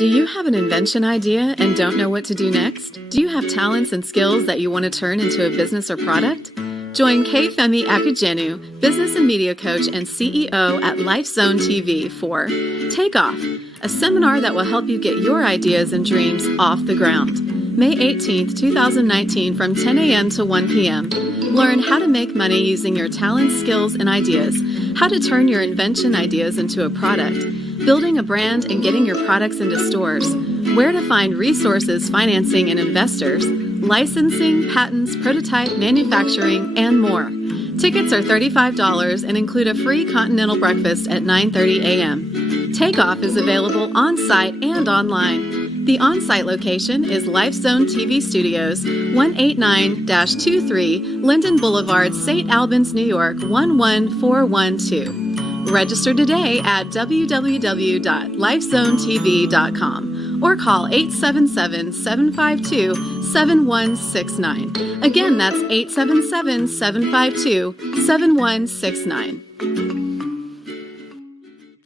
Do you have an invention idea and don't know what to do next? Do you have talents and skills that you want to turn into a business or product? Join Kfemi Akujenu, business and media coach and CEO at LifeZone TV for Take Off, a seminar that will help you get your ideas and dreams off the ground. May 18th, 2019 from 10 a.m. to 1 p.m. Learn how to make money using your talents, skills, and ideas, how to turn your invention ideas into a product, building a brand and getting your products into stores, where to find resources, financing, and investors, licensing, patents, prototype, manufacturing, and more. Tickets are $35 and include a free continental breakfast at 9:30 a.m. Takeoff is available on-site and online. The on-site location is LifeZone TV Studios, 189-23 Linden Boulevard, St. Albans, New York, 11412. Register today at www.lifezonetv.com or call 877-752-7169. Again, that's 877-752-7169.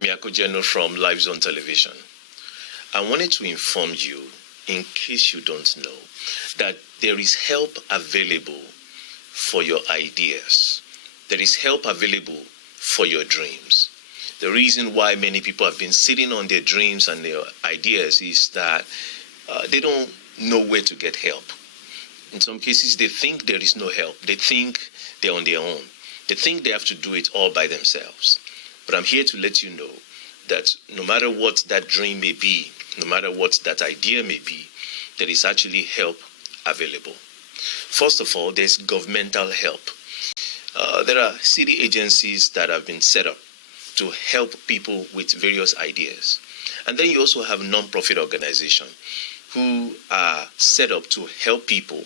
Akujenu from LifeZone Television. I wanted to inform you, in case you don't know, that there is help available for your ideas. There is help available for your dreams. The reason why many people have been sitting on their dreams and their ideas is that they don't know where to get help. In some cases, they think there is no help. They think they're on their own. They think they have to do it all by themselves. But I'm here to let you know that no matter what that dream may be, no matter what that idea may be, there is actually help available. First of all, there's governmental help. There are city agencies that have been set up to help people with various ideas. And then you also have non-profit organizations who are set up to help people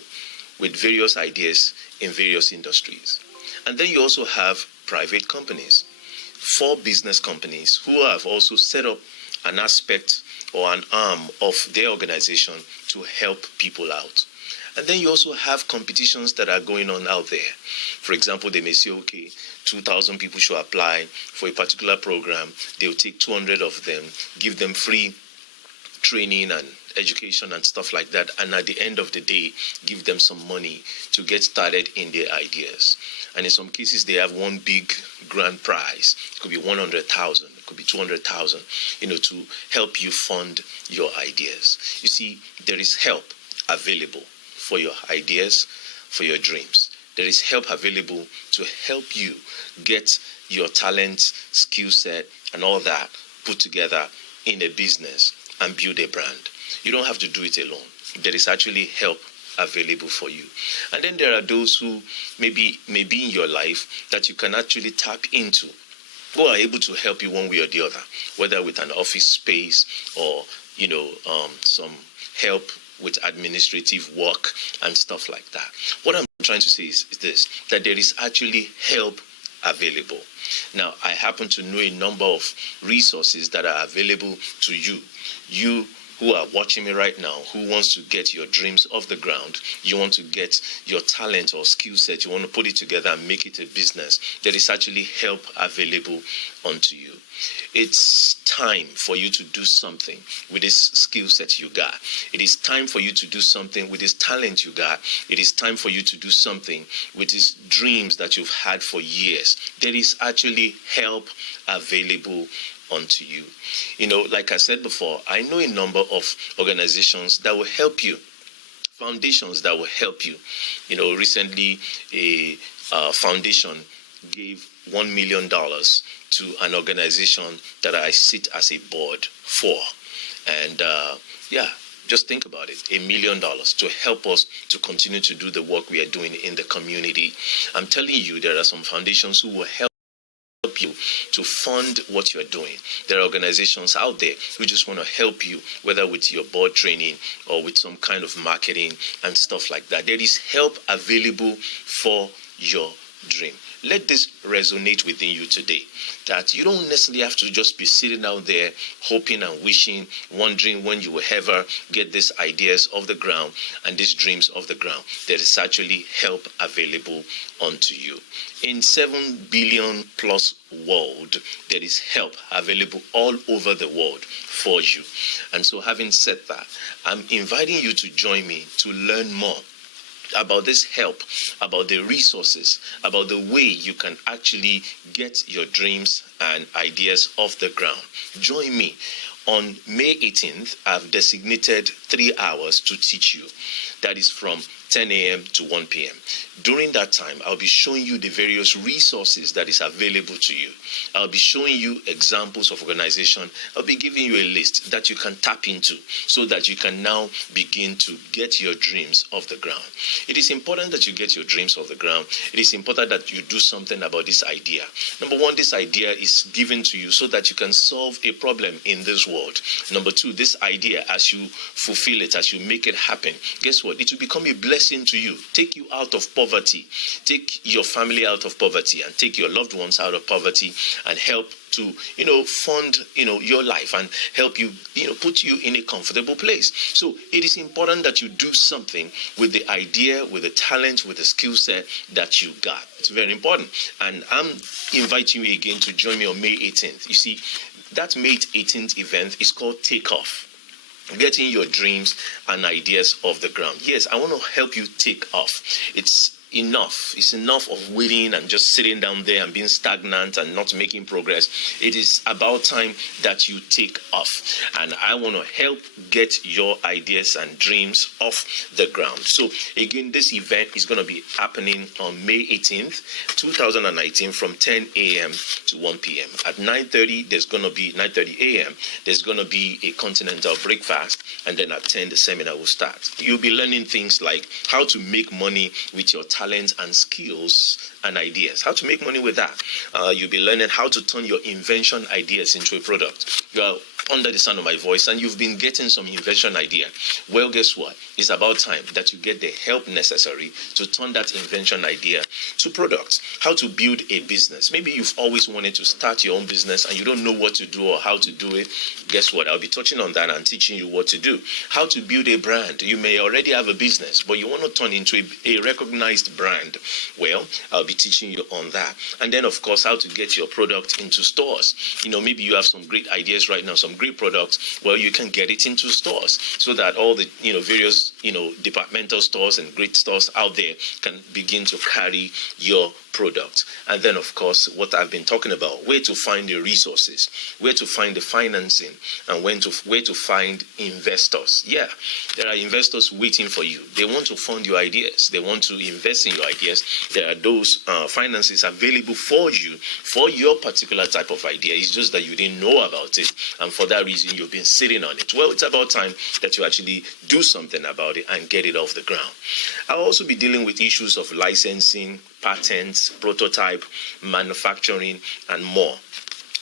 with various ideas in various industries. And then you also have private companies, 4 business companies who have also set up an aspect or an arm of their organization to help people out. And then you also have competitions that are going on out there. For example, they may say, okay, 2,000 people should apply for a particular program. They'll take 200 of them, give them free training and education and stuff like that. And at the end of the day, give them some money to get started in their ideas. And in some cases, they have one big grand prize. It could be 100,000. It could be 200,000, to help you fund your ideas. You see, there is help available for your ideas, for your dreams. There is help available to help you get your talent, skill set, and all that put together in a business and build a brand. You don't have to do it alone. There is actually help available for you. And then there are those who may be in your life that you can actually tap into, who are able to help you one way or the other, whether with an office space or, some help with administrative work and stuff like that. What I'm trying to say is this, that there is actually help available. Now, I happen to know a number of resources that are available to you. You who are watching me right now, who wants to get your dreams off the ground, you want to get your talent or skill set, you want to put it together and make it a business, there is actually help available unto you. It's time for you to do something with this skill set you got. It is time for you to do something with this talent you got. It is time for you to do something with these dreams that you've had for years. There is actually help available unto you. Like I said before, I know a number of organizations that will help you, foundations that will help you. Recently a foundation gave $1 million to an organization that I sit as a board for. And just think about it, $1 million to help us to continue to do the work we are doing in the community. I'm telling you, there are some foundations who will help you to fund what you're doing. There are organizations out there who just want to help you, whether with your board training or with some kind of marketing and stuff like that. There is help available for your dream. Let this resonate within you today, that you don't necessarily have to just be sitting out there hoping and wishing, wondering when you will ever get these ideas off the ground and these dreams off the ground. There is actually help available unto you. In 7 billion plus world, there is help available all over the world for you. And so, having said that, I'm inviting you to join me to learn more about this help, about the resources, about the way you can actually get your dreams and ideas off the ground. Join me. On May 18th, I've designated 3 hours to teach you. That is from 10 a.m. to 1 p.m. During that time, I'll be showing you the various resources that is available to you. I'll be showing you examples of organization. I'll be giving you a list that you can tap into so that you can now begin to get your dreams off the ground. It is important that you get your dreams off the ground. It is important that you do something about this idea. Number one, this idea is given to you so that you can solve a problem in this world. Number two, this idea, as you fulfill it, as you make it happen, guess what? It will become a blessing to you. Take you out of poverty. Take your family out of poverty and take your loved ones out of poverty and help to, fund, your life and help you, put you in a comfortable place. So it is important that you do something with the idea, with the talent, with the skill set that you got. It's very important. And I'm inviting you again to join me on May 18th. You see, that May 18th event is called Take Off. Getting your dreams and ideas off the ground. Yes, I want to help you take off. It's enough. It's enough of waiting and just sitting down there and being stagnant and not making progress. It is about time that you take off. And I want to help get your ideas and dreams off the ground. So again, this event is going to be happening on May 18th, 2019 from 10 a.m. to 1 p.m. At 9:30, there's going to be 9:30 a.m. There's going to be a continental breakfast, and then at 10 the seminar will start. You'll be learning things like how to make money with your talents and skills and ideas. How to make money with that. You'll be learning how to turn your invention ideas into a product. You are under the sound of my voice and you've been getting some invention idea. Well, guess what? It's about time that you get the help necessary to turn that invention idea to products. How to build a business. Maybe you've always wanted to start your own business and you don't know what to do or how to do it. Guess what? I'll be touching on that and teaching you what to do. How to build a brand. You may already have a business, but you want to turn into a recognized brand. Well, I'll be teaching you on that. And then, of course, how to get your product into stores. Maybe you have some great ideas right now, some great products. Well, you can get it into stores so that all the, various, departmental stores and great stores out there can begin to carry your product. And then, of course, what I've been talking about, where to find the resources, where to find the financing, and where to find investors. Yeah, there are investors waiting for you. They want to fund your ideas. They want to invest in your ideas. There are those finances available for you for your particular type of idea. It's just that you didn't know about it, and for that reason, you've been sitting on it. Well, it's about time that you actually do something about it and get it off the ground. I'll also be dealing with issues of licensing, patents, prototype, manufacturing, and more.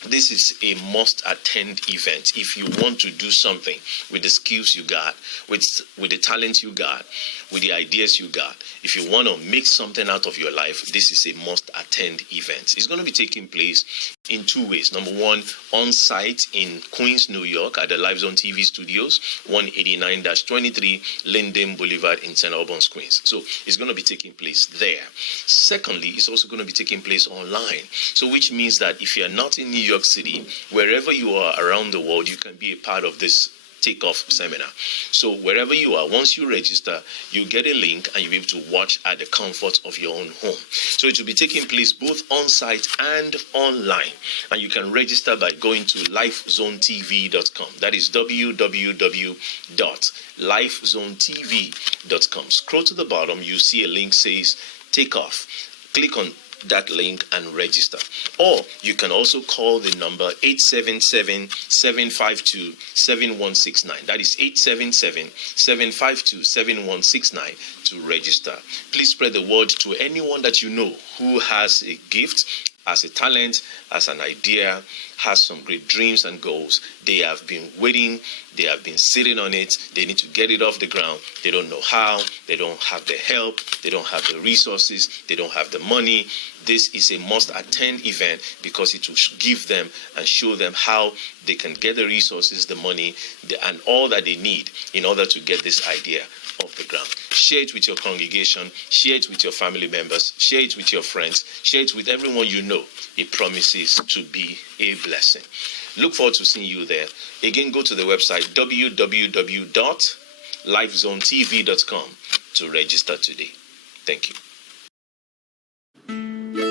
This is a must-attend event if you want to do something with the skills you got, with the talent you got, with the ideas you got. If you want to make something out of your life, this is a must-attend event. It's going to be taking place in two ways. Number one, on-site in Queens, New York at the Live Zone TV studios, 189-23 Linden Boulevard in St. Albans, Queens. So it's going to be taking place there. Secondly, it's also going to be taking place online. So which means that if you're not in New York City, wherever you are around the world, you can be a part of this Take-Off seminar. So wherever you are, once you register, you get a link and you'll be able to watch at the comfort of your own home. So it will be taking place both on-site and online. And you can register by going to lifezonetv.com. That is www.lifezonetv.com. Scroll to the bottom, you see a link says Take-Off. Click on that link and register. Or you can also call the number 877-752-7169. That is 877-752-7169 to register. Please spread the word to anyone that you know who has a gift, as a talent, as an idea, has some great dreams and goals. They have been waiting, they have been sitting on it, they need to get it off the ground. They don't know how, they don't have the help, they don't have the resources, they don't have the money. This is a must-attend event because it will give them and show them how they can get the resources, the money, and all that they need in order to get this idea off the ground. Share it with your congregation, share it with your family members, share it with your friends, share it with everyone you know. It promises to be a blessing. Look forward to seeing you there. Again, go to the website www.lifezonetv.com to register today. Thank you.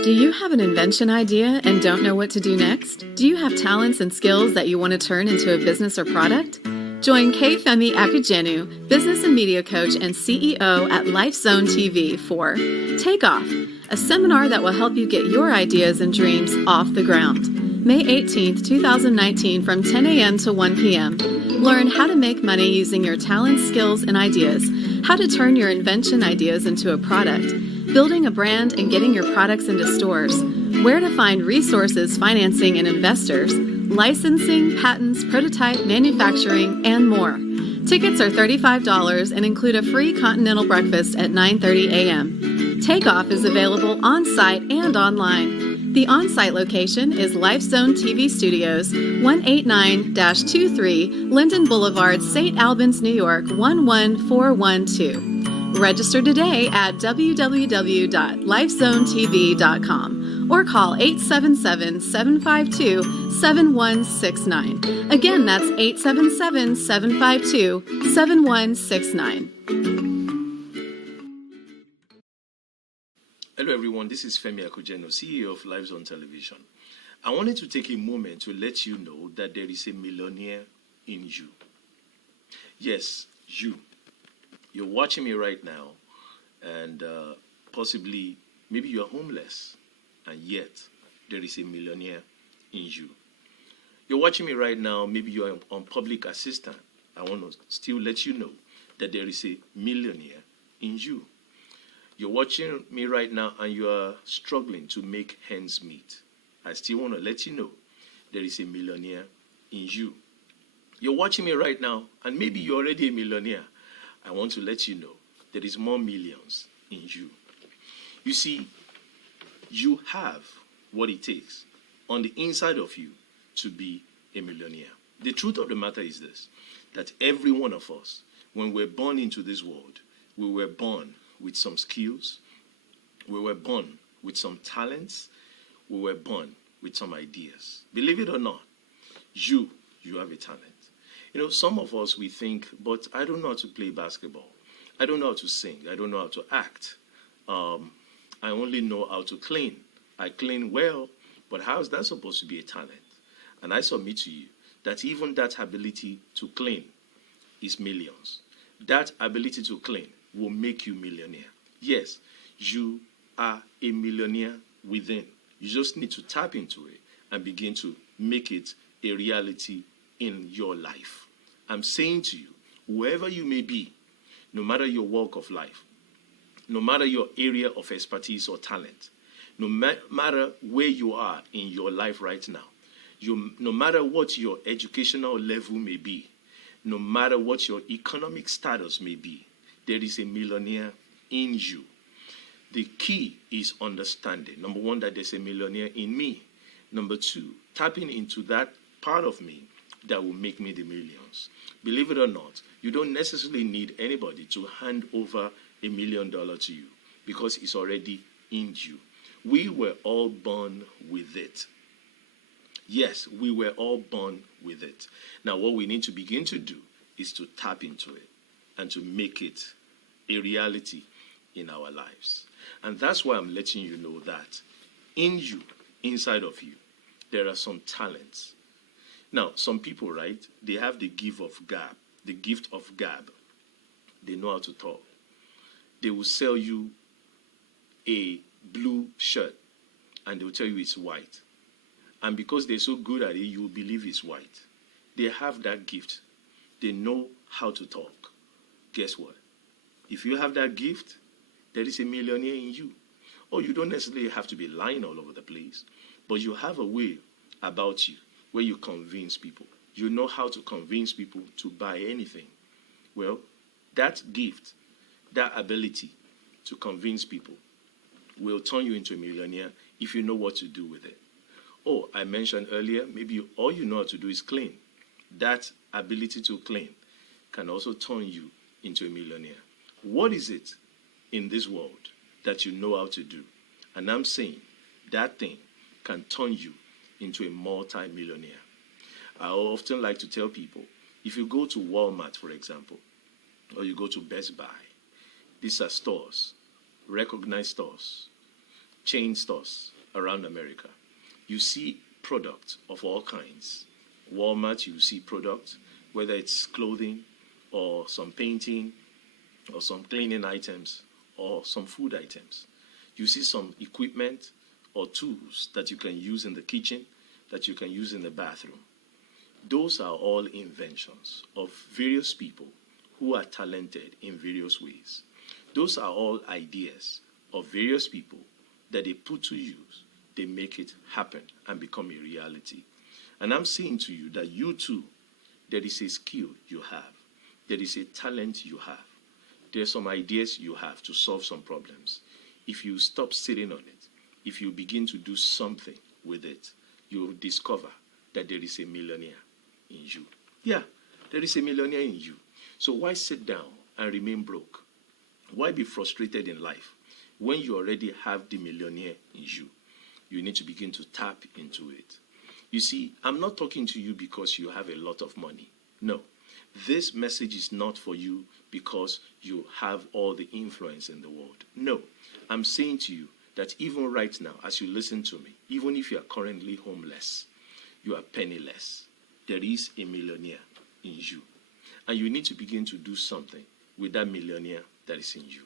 Do you have an invention idea and don't know what to do next? Do you have talents and skills that you want to turn into a business or product? Join Kayfemi Akujenu, business and media coach and CEO at LifeZone TV for Take Off, a seminar that will help you get your ideas and dreams off the ground. May 18th, 2019 from 10 a.m. to 1 p.m. Learn how to make money using your talents, skills, and ideas, how to turn your invention ideas into a product, building a brand and getting your products into stores, where to find resources, financing, and investors, licensing, patents, prototype, manufacturing, and more. Tickets are $35 and include a free continental breakfast at 9:30 a.m. Takeoff is available on-site and online. The on-site location is LifeZone TV Studios, 189-23 Linden Boulevard, St. Albans, New York, 11412. Register today at www.lifezonetv.com or call 877-752-7169. Again, that's 877-752-7169. Hello everyone, this is Femi Akujenu, CEO of LifeZone Television. I wanted to take a moment to let you know that there is a millionaire in you. Yes, you. You're watching me right now, and possibly, maybe you're homeless, and yet there is a millionaire in you. You're watching me right now, maybe you're on public assistance. I want to still let you know that there is a millionaire in you. You're watching me right now, and you are struggling to make ends meet. I still want to let you know there is a millionaire in you. You're watching me right now, and maybe you're already a millionaire. I want to let you know there is more millions in you. You see, you have what it takes on the inside of you to be a millionaire. The truth of the matter is this, that every one of us, when we're born into this world, we were born with some skills, we were born with some talents, we were born with some ideas. Believe it or not, you have a talent. You know, some of us, we think, but I don't know how to play basketball. I don't know how to sing. I don't know how to act. I only know how to clean. I clean well, but how is that supposed to be a talent? And I submit to you that even that ability to clean is millions. That ability to clean will make you millionaire. Yes, you are a millionaire within. You just need to tap into it and begin to make it a reality in your life. I'm saying to you, whoever you may be, no matter your walk of life, no matter your area of expertise or talent, no matter where you are in your life right now, no matter what your educational level may be, no matter what your economic status may be, there is a millionaire in you. The key is understanding. Number one, that there's a millionaire in me. Number two, tapping into that part of me that will make me the millions. Believe it or not, you don't necessarily need anybody to hand over $1 million to you because it's already in you. We were all born with it. Yes, we were all born with it. Now, what we need to begin to do is to tap into it and to make it a reality in our lives. And that's why I'm letting you know that in you, inside of you, there are some talents. Now, some people, right, they have the gift of gab. The gift of gab. They know how to talk. They will sell you a blue shirt and they will tell you it's white. And because they're so good at it, you will believe it's white. They have that gift. They know how to talk. Guess what? If you have that gift, there is a millionaire in you. Oh, you don't necessarily have to be lying all over the place, but you have a way about you where you convince people. You know how to convince people to buy anything. Well, that gift, that ability to convince people will turn you into a millionaire if you know what to do with it. Oh, I mentioned earlier, maybe all you know how to do is clean. That ability to clean can also turn you into a millionaire. What is it in this world that you know how to do? And I'm saying that thing can turn you into a multi-millionaire. I often like to tell people, if you go to Walmart, for example, or you go to Best Buy, these are stores, recognized stores, chain stores around America. You see products of all kinds. Walmart, you see products, whether it's clothing or some painting or some cleaning items or some food items. You see some equipment or tools that you can use in the kitchen, that you can use in the bathroom. Those are all inventions of various people who are talented in various ways. Those are all ideas of various people that they put to use, they make it happen and become a reality. And I'm saying to you that you too, there is a skill you have, there is a talent you have, there are some ideas you have to solve some problems. If you stop sitting on it, if you begin to do something with it, you'll discover that there is a millionaire in you. Yeah, there is a millionaire in you. So why sit down and remain broke? Why be frustrated in life when you already have the millionaire in you? You need to begin to tap into it. You see, I'm not talking to you because you have a lot of money. No, this message is not for you because you have all the influence in the world. No, I'm saying to you that even right now, as you listen to me, even if you are currently homeless, you are penniless, there is a millionaire in you. And you need to begin to do something with that millionaire that is in you.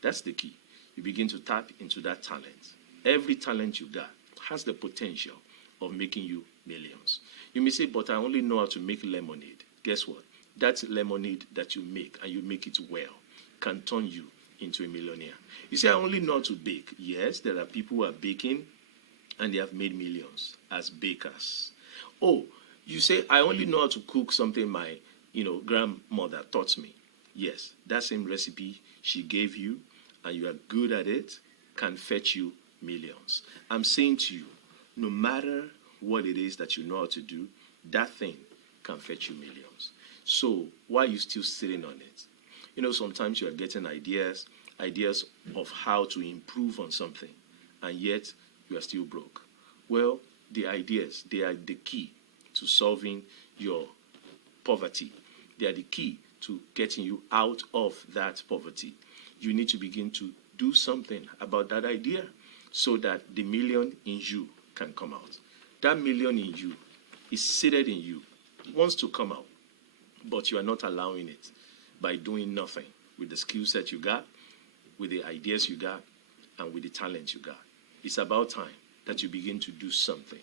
That's the key. You begin to tap into that talent. Every talent you got has the potential of making you millions. You may say, but I only know how to make lemonade. Guess what? That lemonade that you make, and you make it well, can turn you into a millionaire. You say, I only know how to bake. Yes, there are people who are baking, and they have made millions as bakers. Oh, you say, I only know how to cook something my grandmother taught me. Yes, that same recipe she gave you, and you are good at it, can fetch you millions. I'm saying to you, no matter what it is that you know how to do, that thing can fetch you millions. So why are you still sitting on it? Sometimes you are getting ideas of how to improve on something, and yet you are still broke. Well, the ideas, they are the key to solving your poverty. They are the key to getting you out of that poverty. You need to begin to do something about that idea so that the million in you can come out. That million in you is seated in you. It wants to come out, but you are not allowing it by doing nothing with the skill set you got, with the ideas you got, and with the talent you got. It's about time that you begin to do something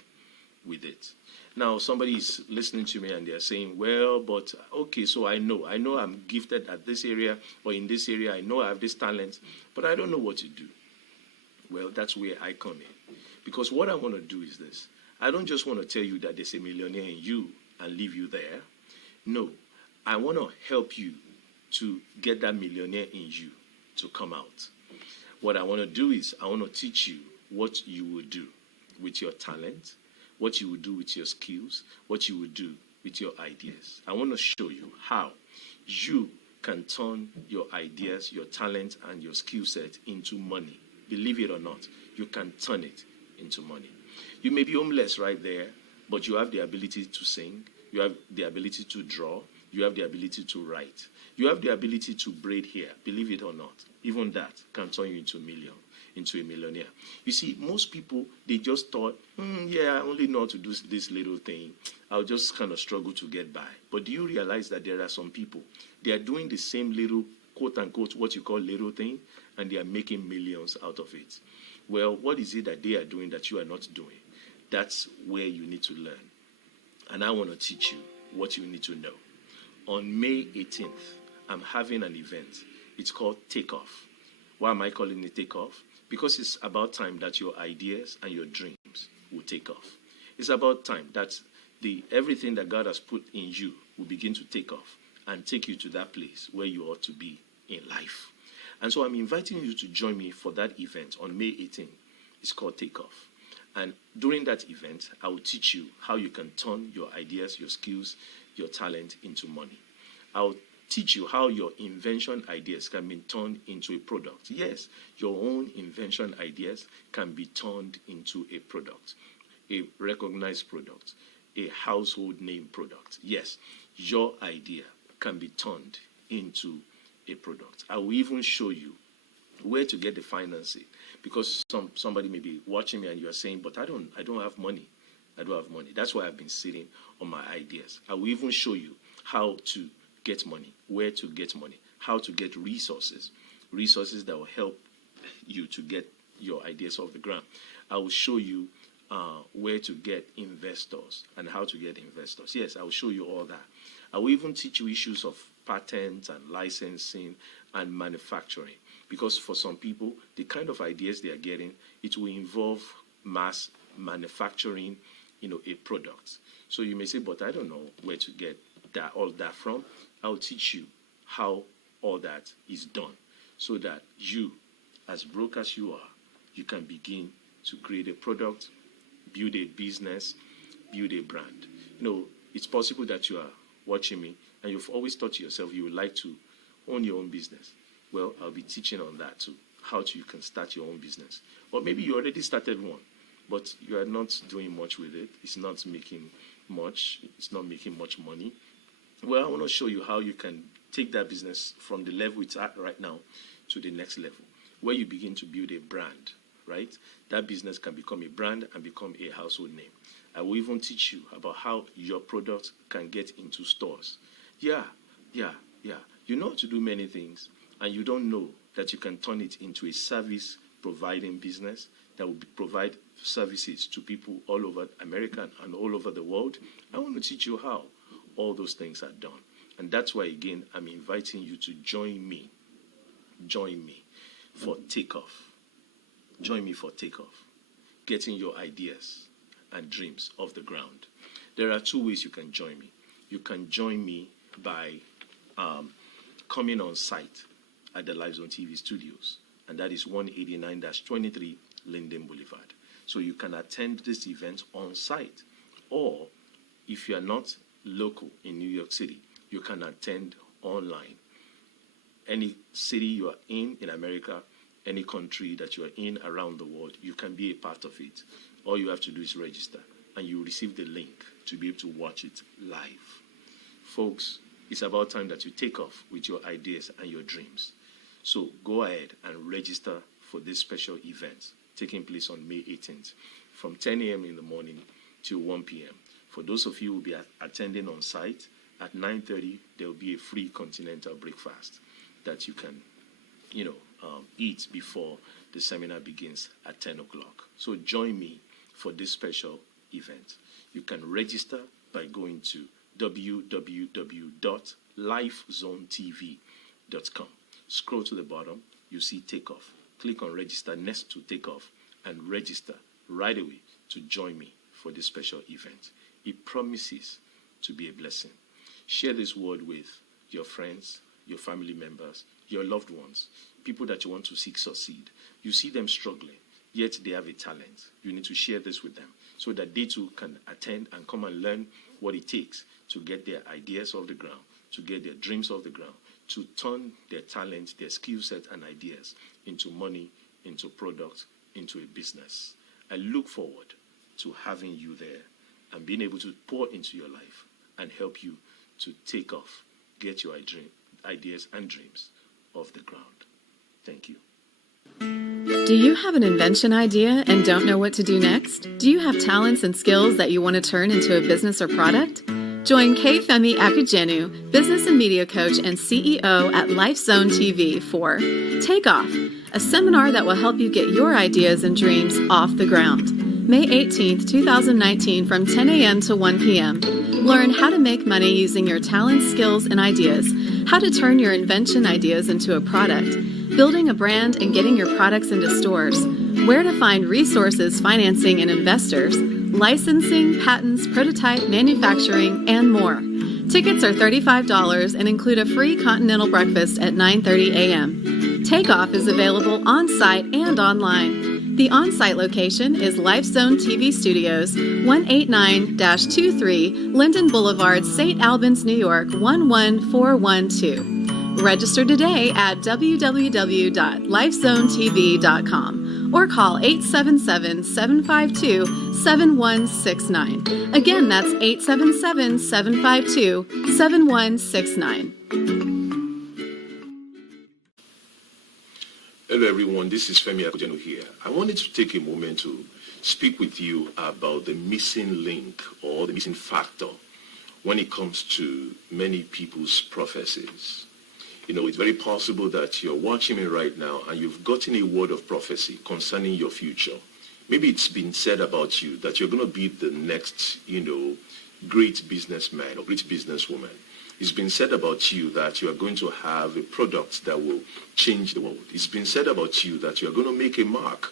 with it. Now, somebody is listening to me and they're saying, well, but okay, so I know I'm gifted at this area or in this area. I know I have this talent, but I don't know what to do. Well, that's where I come in. Because what I want to do is this. I don't just want to tell you that there's a millionaire in you and leave you there. No, I want to help you to get that millionaire in you to come out. What I want to do is I want to teach you what you will do with your talent, what you will do with your skills, what you will do with your ideas. I want to show you how you can turn your ideas, your talent, and your skill set into money. Believe it or not, you can turn it into money. You may be homeless right there, but you have the ability to sing, you have the ability to draw, you have the ability to write, you have the ability to braid hair. Believe it or not, even that can turn you into a millionaire. You see, most people, they just thought, I only know how to do this little thing. I'll just kind of struggle to get by. But do you realize that there are some people, they are doing the same little, quote unquote, what you call little thing, and they are making millions out of it? Well, what is it that they are doing that you are not doing? That's where you need to learn. And I want to teach you what you need to know. On May 18th, I'm having an event. It's called Takeoff. Why am I calling it Takeoff? Because it's about time that your ideas and your dreams will take off. It's about time that everything that God has put in you will begin to take off and take you to that place where you ought to be in life. And so I'm inviting you to join me for that event on May 18th. It's called Takeoff. And during that event, I will teach you how you can turn your ideas, your skills, your talent into money. I'll teach you how your invention ideas can be turned into a product. Yes, your own invention ideas can be turned into a product, a recognized product, a household name product. Yes, your idea can be turned into a product. I will even show you where to get the financing, because somebody may be watching me and you are saying, but I don't have money. I don't have money. That's why I've been sitting on my ideas. I will even show you how to get money, where to get money, how to get resources that will help you to get your ideas off the ground. I will show you where to get investors and how to get investors. Yes, I will show you all that. I will even teach you issues of patents and licensing and manufacturing, because for some people, the kind of ideas they are getting, it will involve mass manufacturing, a product. So you may say, but I don't know where to get all that from. I'll teach you how all that is done, so that you, as broke as you are, you can begin to create a product, build a business, build a brand. It's possible that you are watching me and you've always thought to yourself you would like to own your own business. Well, I'll be teaching on that too, how you can start your own business. Or maybe you already started one, but you are not doing much with it. It's not making much. It's not making much money. Well, I want to show you how you can take that business from the level it's at right now to the next level, where you begin to build a brand, right? That business can become a brand and become a household name. I will even teach you about how your product can get into stores. Yeah. You know how to do many things, and you don't know that you can turn it into a service-providing business that will provide services to people all over America and all over the world. I want to teach you how all those things are done. And that's why, again, I'm inviting you to join me for Takeoff. Join me for Takeoff, getting your ideas and dreams off the ground. There are two ways you can join me. You can join me by coming on site at the Live Zone TV studios, and that is 189-23 Linden Boulevard. So you can attend this event on site, or if you are not local in New York City, you can attend online. Any city you are in America, any country that you are in around the world, you can be a part of it. All you have to do is register, and you will receive the link to be able to watch it live. Folks, it's about time that you take off with your ideas and your dreams. So go ahead and register for this special event taking place on May 18th from 10 a.m. in the morning till 1 p.m. For those of you who will be attending on site, at 9:30, there will be a free continental breakfast that you can, eat before the seminar begins at 10 o'clock. So join me for this special event. You can register by going to www.lifezonetv.com. Scroll to the bottom, you see Takeoff. Click on register next to Takeoff and register right away to join me for this special event. It promises to be a blessing. Share this word with your friends, your family members, your loved ones, people that you want to see succeed. You see them struggling, yet they have a talent. You need to share this with them so that they too can attend and come and learn what it takes to get their ideas off the ground, to get their dreams off the ground, to turn their talents, their skill set and ideas into money, into products, into a business. I look forward to having you there and being able to pour into your life and help you to take off, get your ideas and dreams off the ground. Thank you. Do you have an invention idea and don't know what to do next? Do you have talents and skills that you want to turn into a business or product? Join Kayfemi Akujenu, business and media coach and CEO at Life Zone TV for Takeoff, a seminar that will help you get your ideas and dreams off the ground. May 18th, 2019 from 10 a.m. to 1 p.m. Learn how to make money using your talents, skills, and ideas, how to turn your invention ideas into a product, building a brand and getting your products into stores, where to find resources, financing, and investors, licensing, patents, prototype, manufacturing, and more. Tickets are $35 and include a free continental breakfast at 9:30 a.m. Takeoff is available on-site and online. The on-site location is LifeZone TV Studios, 189-23 Linden Boulevard, St. Albans, New York, 11412. Register today at www.lifezonetv.com or call 877-752-7169. Again, that's 877-752-7169. Hello everyone, this is Femi Akujenu here. I wanted to take a moment to speak with you about the missing link or the missing factor when it comes to many people's prophecies. You know, it's very possible that you're watching me right now and you've gotten a word of prophecy concerning your future. Maybe it's been said about you that you're going to be the next, great businessman or great businesswoman. It's been said about you that you are going to have a product that will change the world. It's been said about you that you are going to make a mark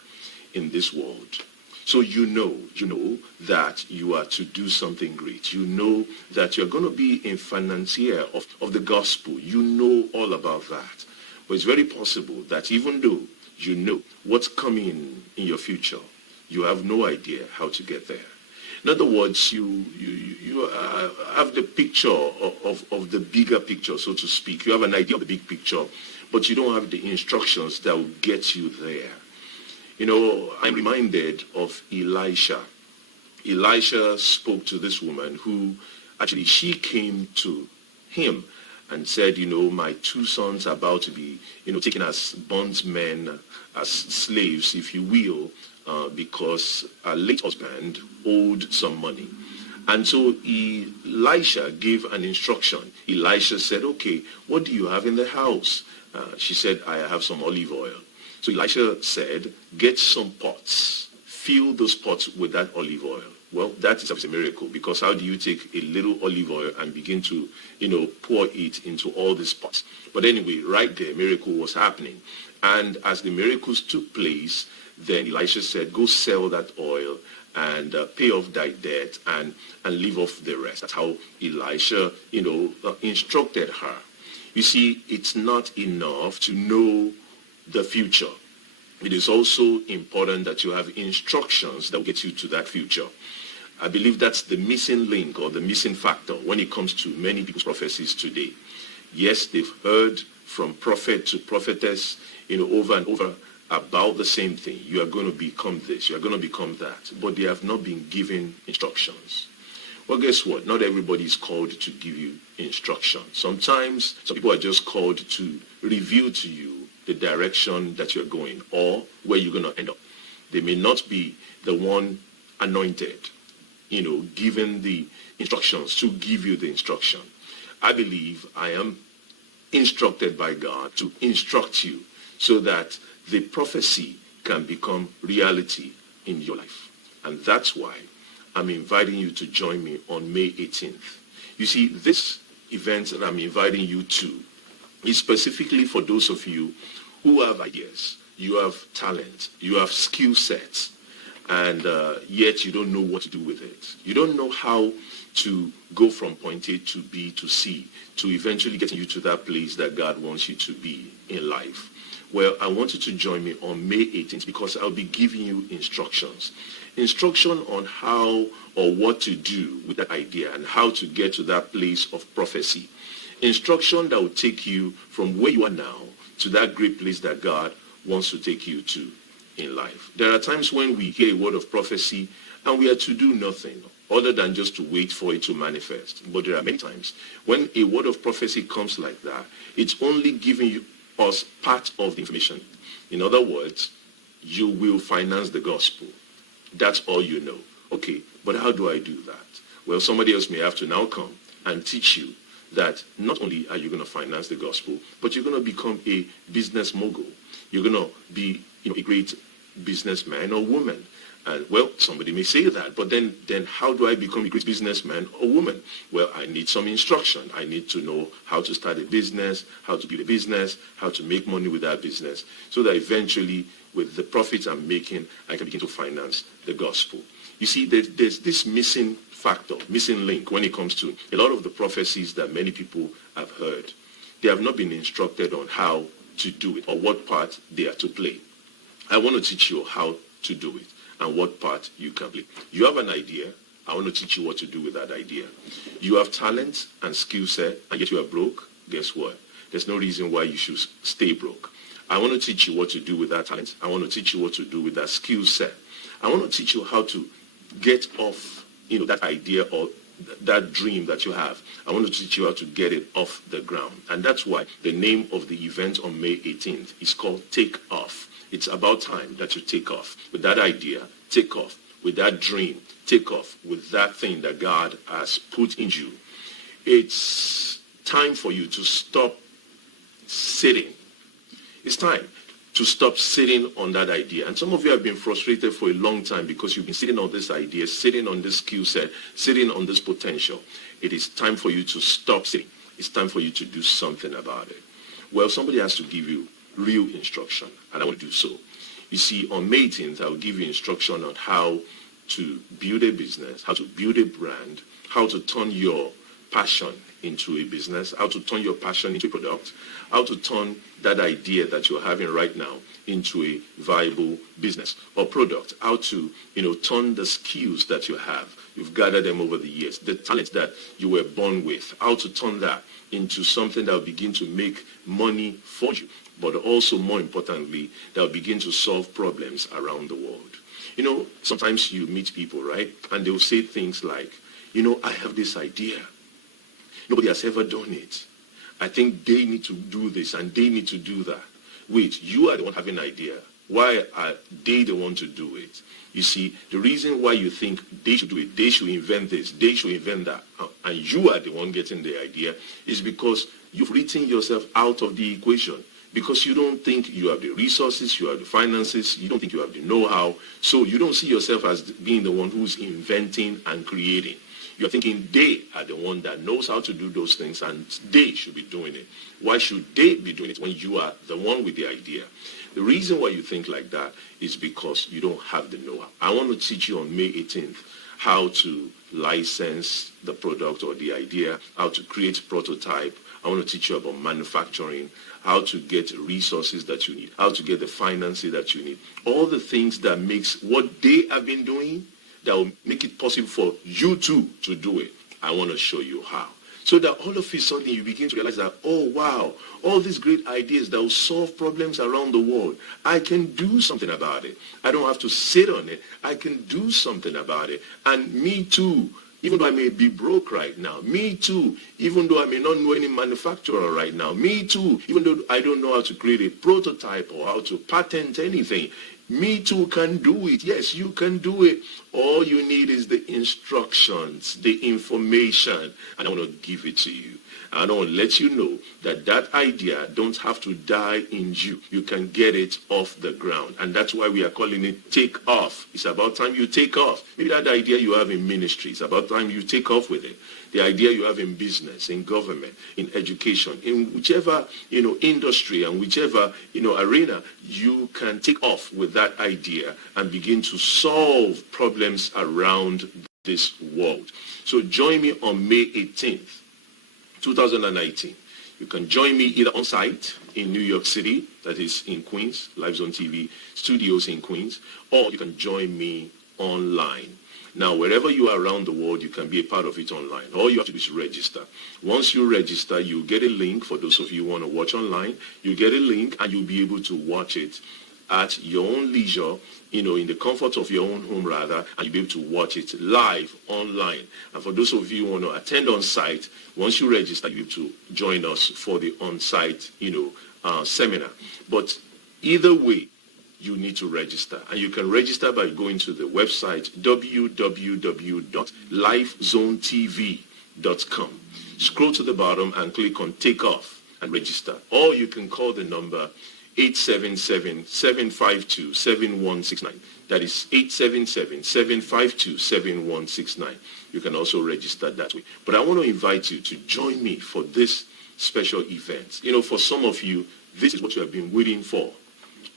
in this world. So you know that you are to do something great. You know that you're going to be a financier of the gospel. You know all about that. But it's very possible that even though you know what's coming in your future, you have no idea how to get there. In other words, you have the picture of the bigger picture, so to speak. You have an idea of the big picture, but you don't have the instructions that will get you there. You know, I'm reminded of Elisha. Elisha spoke to this woman who, actually, she came to him and said, my two sons are about to be, taken as bondsmen, as slaves, if you will, because her late husband owed some money. And so Elisha gave an instruction. Elisha said, okay, what do you have in the house? She said, I have some olive oil. So Elisha said, get some pots, fill those pots with that olive oil. Well, that is a miracle, because how do you take a little olive oil and begin to, pour it into all these pots? But anyway, right there, miracle was happening. And as the miracles took place, then Elisha said, go sell that oil and pay off thy debt and leave off the rest. That's how Elisha, instructed her. You see, it's not enough to know the future. It is also important that you have instructions that will get you to that future. I believe that's the missing link or the missing factor when it comes to many people's prophecies today. Yes, they've heard from prophet to prophetess, over and over about the same thing. You are going to become this, you are going to become that, but they have not been given instructions. Well, guess what? Not everybody is called to give you instructions. Sometimes some people are just called to reveal to you the direction that you're going or where you're going to end up. They may not be the one anointed, given the instructions to give you the instruction. I believe I am instructed by God to instruct you so that the prophecy can become reality in your life. And that's why I'm inviting you to join me on May 18th. You see, this event that I'm inviting you to is specifically for those of you who have ideas, you have talent, you have skill sets, and yet you don't know what to do with it. You don't know how to go from point A to B to C to eventually getting you to that place that God wants you to be in life. Well, I want you to join me on May 18th because I'll be giving you instructions. Instruction on how or what to do with that idea and how to get to that place of prophecy. Instruction that will take you from where you are now to that great place that God wants to take you to in life. There are times when we hear a word of prophecy and we are to do nothing other than just to wait for it to manifest. But there are many times when a word of prophecy comes like that, it's only giving us part of the information. In other words, you will finance the gospel. That's all you know. Okay, but how do I do that? Well, somebody else may have to now come and teach you that not only are you going to finance the gospel, but you're going to become a business mogul. You're going to be a great businessman or woman. And well, somebody may say that, but then how do I become a great businessman or woman? Well, I need some instruction. I need to know how to start a business, how to build a business, how to make money with that business, so that eventually with the profits I'm making, I can begin to finance the gospel. You see, there's this missing factor, missing link when it comes to a lot of the prophecies that many people have heard. They have not been instructed on how to do it or what part they are to play. I want to teach you how to do it and what part you can play. You have an idea. I want to teach you what to do with that idea. You have talent and skill set, and yet you are broke. Guess what? There's no reason why you should stay broke. I want to teach you what to do with that talent. I want to teach you what to do with that skill set. I want to teach you how to get off, that idea or that dream that you have. I want to teach you how to get it off the ground. And that's why the name of the event on May 18th is called Take Off. It's about time that you take off with that idea, take off with that dream, take off with that thing that God has put in you. It's time for you to stop sitting. It's time to stop sitting on that idea. And some of you have been frustrated for a long time because you've been sitting on this idea, sitting on this skill set, sitting on this potential. It is time for you to stop sitting. It's time for you to do something about it. Well, somebody has to give you real instruction, and I want to do so. You see, on May 18th, I will give you instruction on how to build a business, how to build a brand, how to turn your passion into a business, how to turn your passion into a product, how to turn that idea that you're having right now into a viable business or product, how to, turn the skills that you have, you've gathered them over the years, the talents that you were born with, how to turn that into something that will begin to make money for you, but also more importantly, that will begin to solve problems around the world. Sometimes you meet people, right? And they'll say things like, I have this idea. Nobody has ever done it. I think they need to do this and they need to do that. Wait, you are the one having an idea. Why are they the one to do it? You see, the reason why you think they should do it, they should invent this, they should invent that, and you are the one getting the idea, is because you've written yourself out of the equation. Because you don't think you have the resources, you have the finances, you don't think you have the know-how, so you don't see yourself as being the one who's inventing and creating. You're thinking they are the one that knows how to do those things and they should be doing it. Why should they be doing it when you are the one with the idea? The reason why you think like that is because you don't have the know-how. I want to teach you on May 18th how to license the product or the idea, how to create prototype. I want to teach you about manufacturing, how to get resources that you need, how to get the finances that you need. All the things that makes what they have been doing that will make it possible for you too to do it. I want to show you how. So that all of a sudden you begin to realize that, oh wow, all these great ideas that will solve problems around the world, I can do something about it. I don't have to sit on it. I can do something about it. And me too, even though I may be broke right now, me too, even though I may not know any manufacturer right now, me too, even though I don't know how to create a prototype or how to patent anything, me too can do it. Yes, you can do it. All you need is the instructions, the information, and I want to give it to you. I want to let you know that that idea don't have to die in you. You can get it off the ground. And that's why we are calling it Take Off. It's about time you take off. Maybe that idea you have in ministry, it's about time you take off with it. The idea you have in business, in government, in education, in whichever, industry and whichever, arena, you can take off with that idea and begin to solve problems around this world. So join me on May 18th. 2019. You can join me either on site in New York City, that is in Queens, Live Zone TV studios in Queens, or you can join me online. Now, wherever you are around the world, you can be a part of it online. All you have to do is register. Once you register, you get a link. For those of you who want to watch online, you get a link and you'll be able to watch it at your own leisure, in the comfort of your own home rather, and you'll be able to watch it live online. And for those of you who want to attend on site, once you register, you'll be able to join us for the on-site, seminar. But either way, you need to register. And you can register by going to the website www.lifezonetv.com. Scroll to the bottom and click on Take Off and register. Or you can call the number 877-752-7169. That is 877-752-7169. You can also register that way. But I want to invite you to join me for this special event. For some of you, this is what you have been waiting for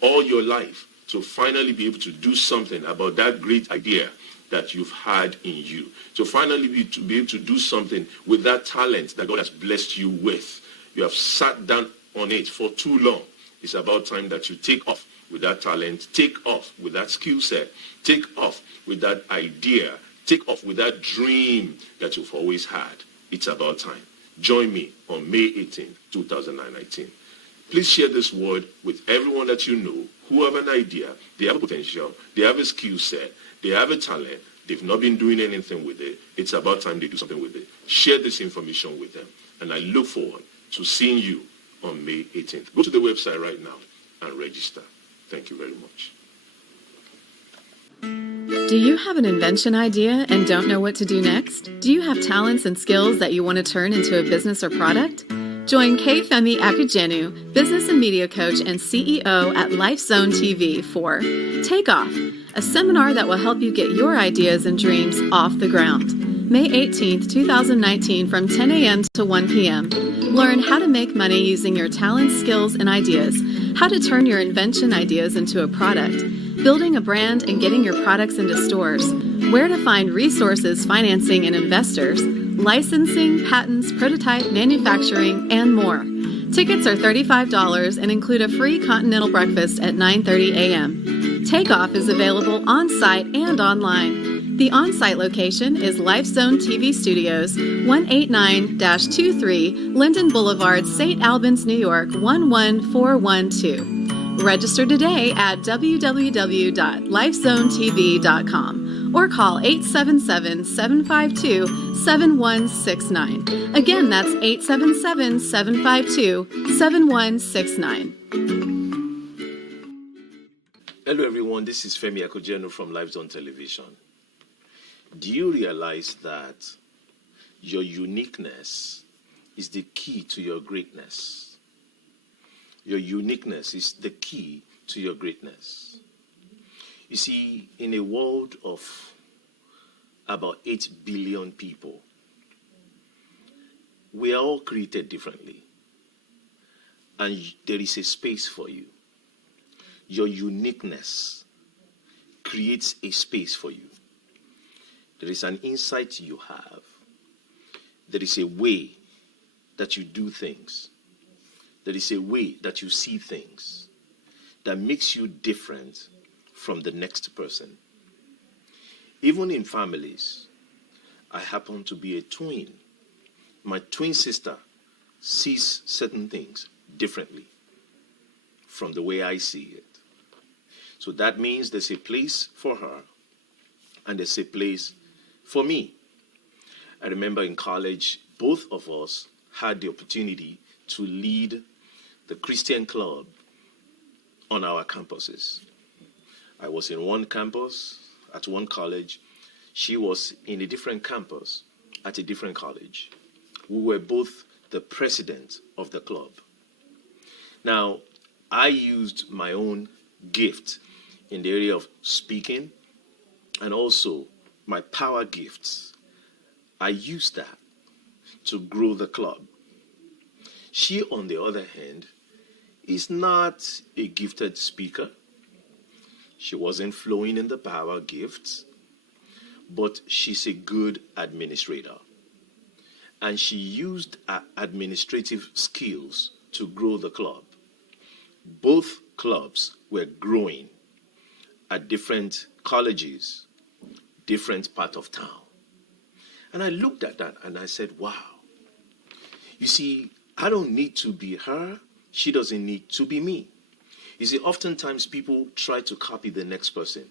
all your life, to finally be able to do something about that great idea that you've had in you. So finally, to be able to do something with that talent that God has blessed you with. You have sat down on it for too long. It's about time that you take off with that talent, take off with that skill set, take off with that idea, take off with that dream that you've always had. It's about time. Join me on May 18, 2019. Please share this word with everyone that you know who have an idea, they have a potential, they have a skill set, they have a talent, they've not been doing anything with it. It's about time they do something with it. Share this information with them. And I look forward to seeing you on May 18th. Go to the website right now and register. Thank you very much. Do you have an invention idea and don't know what to do next? Do you have talents and skills that you want to turn into a business or product? Join Kay Femi Akujenu, business and media coach and CEO at LifeZone TV for Take Off, a seminar that will help you get your ideas and dreams off the ground. May 18th, 2019 from 10 a.m. to 1 p.m. Learn how to make money using your talents, skills, and ideas, how to turn your invention ideas into a product, building a brand and getting your products into stores, where to find resources, financing, and investors, licensing, patents, prototype, manufacturing, and more. Tickets are $35 and include a free continental breakfast at 9:30 a.m. Takeoff is available on-site and online. The on-site location is LifeZone TV Studios, 189-23 Linden Boulevard, St. Albans, New York, 11412. Register today at www.lifezonetv.com or call 877-752-7169. Again, that's 877-752-7169. Hello everyone, this is Femi Akujenu from LifeZone Television. Do you realize that your uniqueness is the key to your greatness? Your uniqueness is the key to your greatness. You see, in a world of about 8 billion people, we are all created differently. And there is a space for you. Your uniqueness creates a space for you. There is an insight you have. There is a way that you do things. There is a way that you see things that makes you different from the next person. Even in families, I happen to be a twin. My twin sister sees certain things differently from the way I see it. So that means there's a place for her and there's a place for me. I remember in college, both of us had the opportunity to lead the Christian club on our campuses. I was in one campus at one college. She was in a different campus at a different college. We were both the president of the club. Now, I used my own gift in the area of speaking and also my power gifts. I used that to grow the club. She, on the other hand, is not a gifted speaker. She wasn't flowing in the power gifts, but she's a good administrator. And she used her administrative skills to grow the club. Both clubs were growing at different colleges, different part of town. And I looked at that and I said, wow. You see, I don't need to be her. She doesn't need to be me. You see, oftentimes people try to copy the next person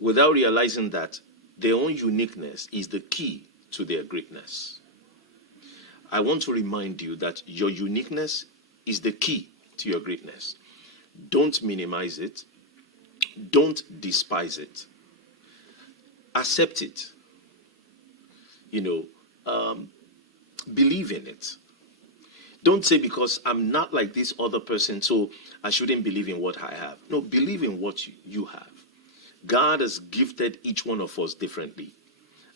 without realizing that their own uniqueness is the key to their greatness. I want to remind you that your uniqueness is the key to your greatness. Don't minimize it. Don't despise it. Accept it. Believe in it. Don't say because I'm not like this other person, so I shouldn't believe in what I have. No, believe in what you have. God has gifted each one of us differently,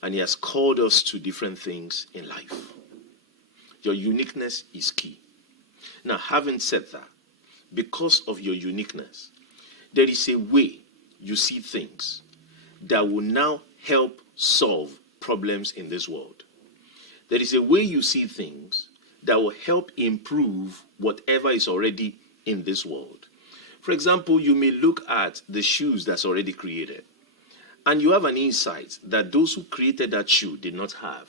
and he has called us to different things in life. Your uniqueness is key. Now, having said that, because of your uniqueness, there is a way you see things that will now help solve problems in this world. There is a way you see things that will help improve whatever is already in this world. For example, you may look at the shoes that's already created, and you have an insight that those who created that shoe did not have.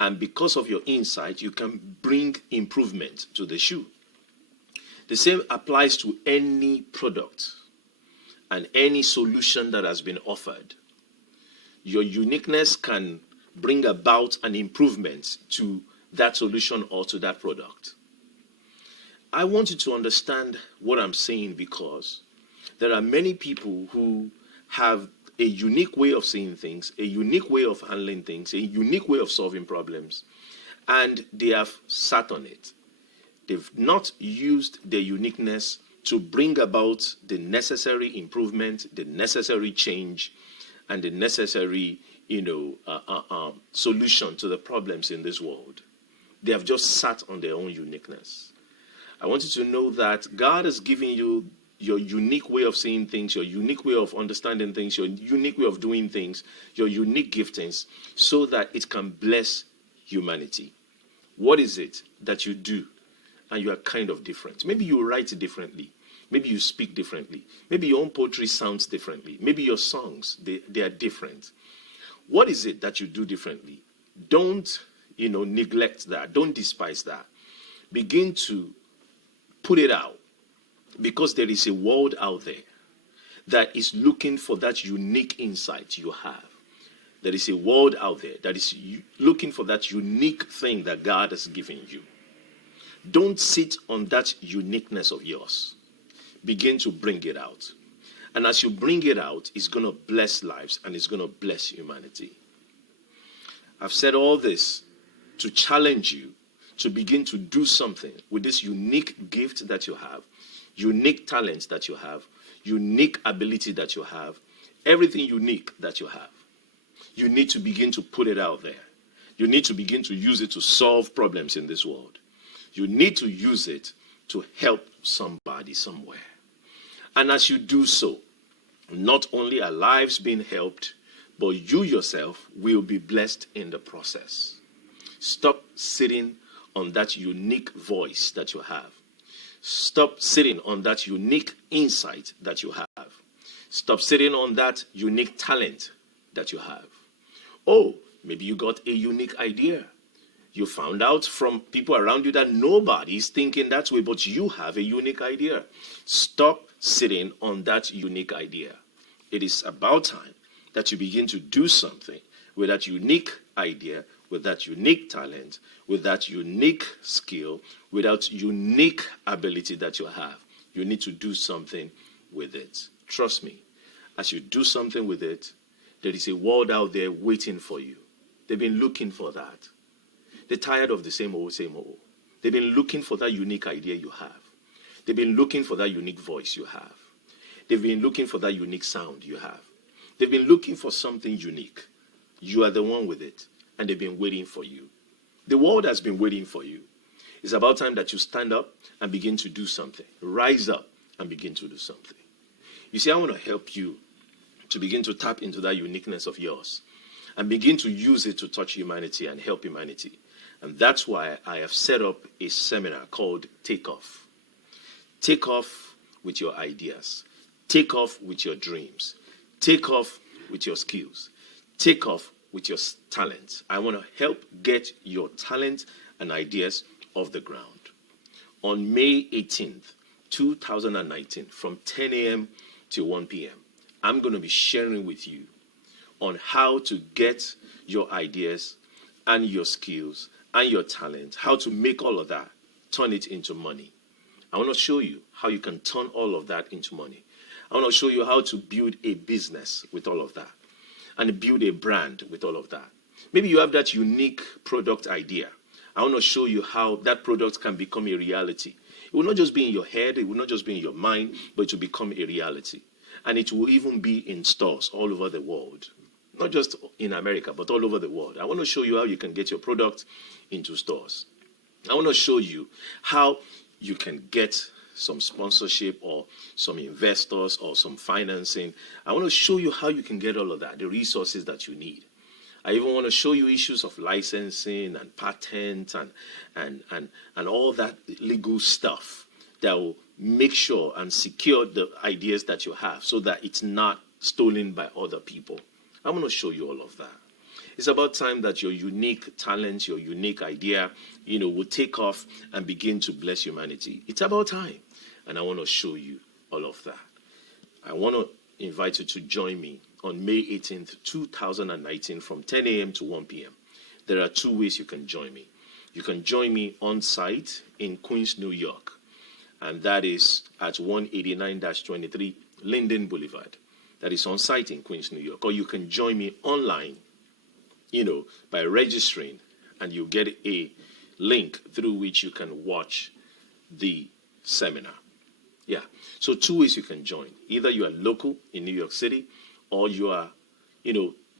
And because of your insight, you can bring improvement to the shoe. The same applies to any product and any solution that has been offered. Your uniqueness can bring about an improvement to that solution or to that product. I want you to understand what I'm saying, because there are many people who have a unique way of seeing things, a unique way of handling things, a unique way of solving problems, and they have sat on it. They've not used their uniqueness to bring about the necessary improvement, the necessary change, and the necessary, solution to the problems in this world. They have just sat on their own uniqueness. I want you to know that God has given you your unique way of seeing things, your unique way of understanding things, your unique way of doing things, your unique giftings, so that it can bless humanity. What is it that you do and you are kind of different? Maybe you write differently. Maybe you speak differently. Maybe your own poetry sounds differently. Maybe your songs, they are different. What is it that you do differently? Don't, neglect that. Don't despise that. Begin to put it out, because there is a world out there that is looking for that unique insight you have. There is a world out there that is looking for that unique thing that God has given you. Don't sit on that uniqueness of yours. Begin to bring it out. And as you bring it out, it's going to bless lives and it's going to bless humanity. I've said all this to challenge you to begin to do something with this unique gift that you have, unique talents that you have, unique ability that you have, everything unique that you have. You need to begin to put it out there. You need to begin to use it to solve problems in this world. You need to use it to help somebody somewhere. And as you do so, not only are lives being helped, but you yourself will be blessed in the process. Stop sitting on that unique voice that you have. Stop sitting on that unique insight that you have. Stop sitting on that unique talent that you have. Oh, maybe you got a unique idea. You found out from people around you that nobody is thinking that way, but you have a unique idea. Stop sitting on that unique idea. It is about time that you begin to do something with that unique idea, with that unique talent, with that unique skill, with that unique ability that you have. You need to do something with it. Trust me, as you do something with it, there is a world out there waiting for you. They've been looking for that. They're tired of the same old, same old. They've been looking for that unique idea you have. They've been looking for that unique voice you have. They've been looking for that unique sound you have. They've been looking for something unique. You are the one with it, and they've been waiting for you. The world has been waiting for you. It's about time that you stand up and begin to do something. Rise up and begin to do something. You see, I want to help you to begin to tap into that uniqueness of yours and begin to use it to touch humanity and help humanity. And that's why I have set up a seminar called Take Off. Take off with your ideas. Take off with your dreams. Take off with your skills. Take off with your talents. I want to help get your talent and ideas off the ground. On May 18th, 2019, from 10 a.m. to 1 p.m., I'm going to be sharing with you on how to get your ideas and your skills and your talent, how to make all of that, turn it into money. I want to show you how you can turn all of that into money. I want to show you how to build a business with all of that and build a brand with all of that. Maybe you have that unique product idea. I want to show you how that product can become a reality. It will not just be in your head, it will not just be in your mind, but it will become a reality. And it will even be in stores all over the world. Not just in America, but all over the world. I want to show you how you can get your product into stores. I want to show you how you can get some sponsorship or some investors or some financing. I want to show you how you can get all of that, the resources that you need. I even want to show you issues of licensing and patents and all that legal stuff that will make sure and secure the ideas that you have so that it's not stolen by other people. I'm going to show you all of that. It's about time that your unique talent, your unique idea, will take off and begin to bless humanity. It's about time. And I want to show you all of that. I want to invite you to join me on May 18th, 2019 from 10 a.m. to 1 p.m. There are two ways you can join me. You can join me on site in Queens, New York, and that is at 189-23 Linden Boulevard. That is on site in Queens, New York. Or you can join me online, by registering, and you get a link through which you can watch the seminar. Yeah. So two ways you can join. Either you are local in New York City, or you are,